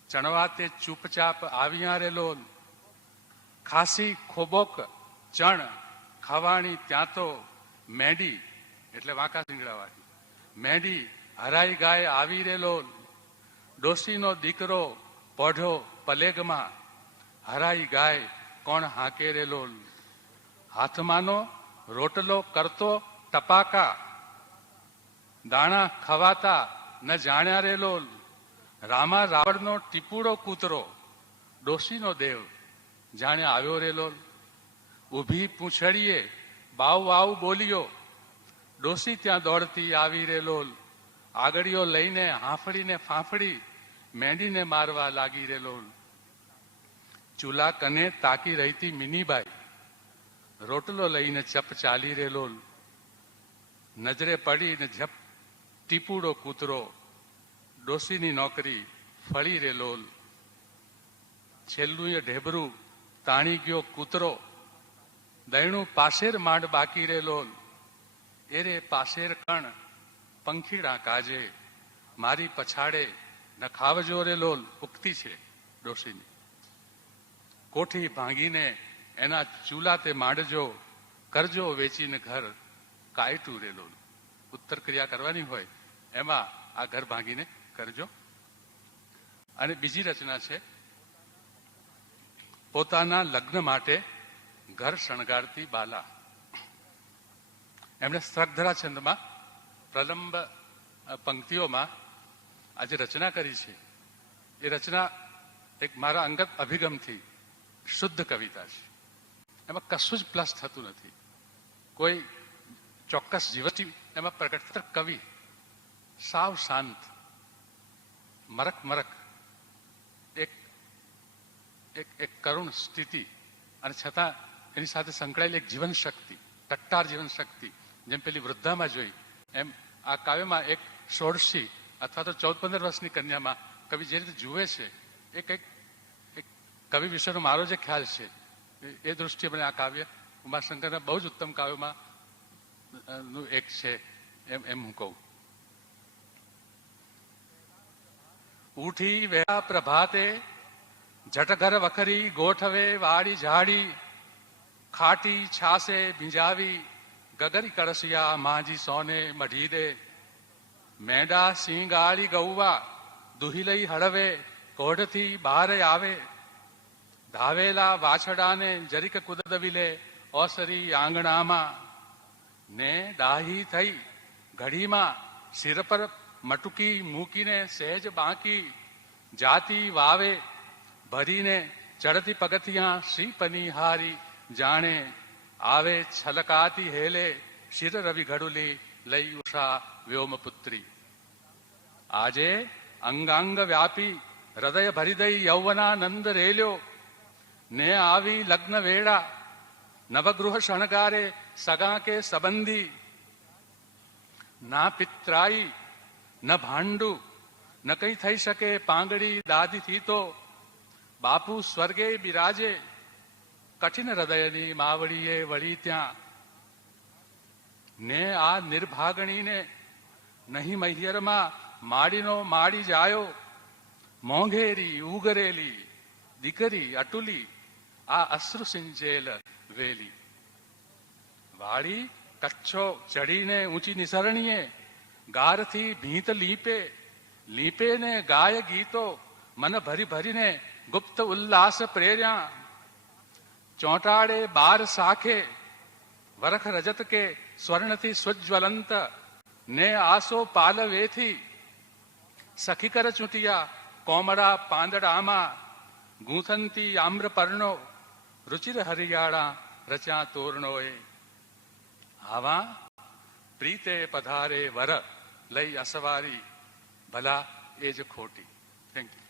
ચણવાતે ચૂપચાપ આવ્યા રે લોલ. ખાસી ખોબોક ચણ ખવાણી ત્યાં તો મેંડી, એટલે વાંકા સિંગડાવાળી મેંડી હરાઈ ગાય આવી રે લોલ. ડોસીનો દીકરો પોઢો પલેગમાં, હરાઈ ગાય કોણ હાંકે રે લોલ. હાથમાંનો રોટલો કરતો ટપાકા, દાણા ખવાતા ન જાણ્યા રે લોલ. રામા રાવણનો ટીપુડો કૂતરો, ડોસીનો દેવ જાણે આવ્યો રે લોલ. ઊભી પૂંછડીએ બાવ વાવ બોલ્યો, ડોસી ત્યાં દોડતી આવી રે લોલ. આગળીઓ લઈને હાંફડીને ફાંફડી, મેંડીને મારવા લાગી રે લોલ. ચૂલા કને તાકી રહીતી મિનીબાઈ, રોટલો લઈને ચપ ચાલી રે લોલ. નજરે પડીને ઝપ ટીપુડો કૂતરો, ડોસીની નોકરી ફળી રે લોલ. છેલ્લું એ ઢેબરું તાણી ગયો કૂતરો, દયણું પાશેર માંડ બાકી રે લોલ. એરે પાશેર કણ પંખીડા કાજે, મારી પછાડે ન ખાવજો રે લોલ. ઉક્તિ છે ડોસીની. કોઠી ભાંગીને એના ચૂલા તે માંડજો, કરજો વેચીને ઘર કાયટું રે લોલ. ઉત્તર ક્રિયા કરવાની હોય એમાં આ ઘર ભાંગીને કરજો. અને બીજી રચના છે, પોતાના લગ્ન માટે ઘર શણગારતી બાલા. એમણે સ્ત્રકધરા છંદમાં પ્રલંબ પંક્તિઓમાં આજે રચના કરી છે. એ રચના એક મારા અંગત અભિગમથી શુદ્ધ કવિતા છે. એમાં કશું જ પ્લસ થતું નથી, કોઈ ચોક્કસ જીવન એમાં પ્રગટ. કવિ સાવ શાંત, મરક એક એક કરુણ સ્થિતિ, અને છતાં એની સાથે સંકળાયેલી એક જીવન શક્તિ, ટટ્ટાર જીવન શક્તિ, જેમ પેલી વૃદ્ધામાં જોઈ એમ આ કાવ્યમાં એક 16 અથવા તો 14-15 વર્ષની કન્યામાં કવિ જે રીતે જુએ છે, એ કંઈક એક કવિ વિશેનો મારો જે ખ્યાલ છે એ દૃષ્ટિએ મને આ કાવ્ય ઉમાશંકરના બહુ જ ઉત્તમ કાવ્યોમાં નું એક છે એમ હું કહું. ઉઠી વેળા પ્રભાતે, જટઘર વખરી ગોઠવે વાડી ઝાડી, ખાટી છાસે ભીંજાવી, ગગરી કળસિયા માંજી સોને મઢી દે. મેંડા સિંગાળી ગૌવા દુહી લઈ હળવે, કોઢથી બહાર આવે. ધાવેલા વાછડાને જરીક કુદદવિલે, ઓસરી આંગણામાં. ને ડાહી થઈ ઘડીમાં સિર પર મટુકી મૂકીને સહેજ બાંકી, જાતી વાવે ભરીને ચડતી પગથિયાં શ્રીપની હારી, જાણે આવે છલકાતી હેલે, શિર રવિ ઘડુલી લઈ ઉષા વ્યોમપુત્રી. આજે અંગાંગ વ્યાપી હૃદય ભરી દઈ યૌવનાનંદ રેલ્યો, ને આવી લગ્ન વેળા નવગૃહ શણગારે સગા કે સંબંધી. ના પિત્રાઈ ન ભાંડુ ન કઈ થઈ શકે પાંગડી દાદીથી, તો બાપુ સ્વર્ગે બિરાજે કઠિન હૃદયની માવડીએ વળી ત્યાં. ને આ નિર્ભાગણીને નહીં મહિયરમાં માડીનો માડી જાયો, મોંઘેરી ઉગરેલી દીકરી અટુલી આ અશ્રુ સિંચેલ વેલી. વાળી કચ્છો ચડીને ઊંચી નિસરણીએ ગારથી ભીંત લીપે, લીપે ને ગાય ગીતો, મન ભરી ભરીને ગુપ્ત ઉલ્લાસ પ્રેર્યા. ચોંટાડે બાર સાખે, વરખ રજત કે સ્વર્ણથી સુજ્વલંત, ને આસો પાલવેથી, સખી કર ચૂંટિયા કોમળા પાંદડામાં, ગૂંથનથી આમ્રપર્ણો, રુચિર હરિયાળા રચ્યા તોરણોએ. આવા પ્રીતે પધારે વર લઈ અસવારી, ભલા એ જ ખોટી. Thank you.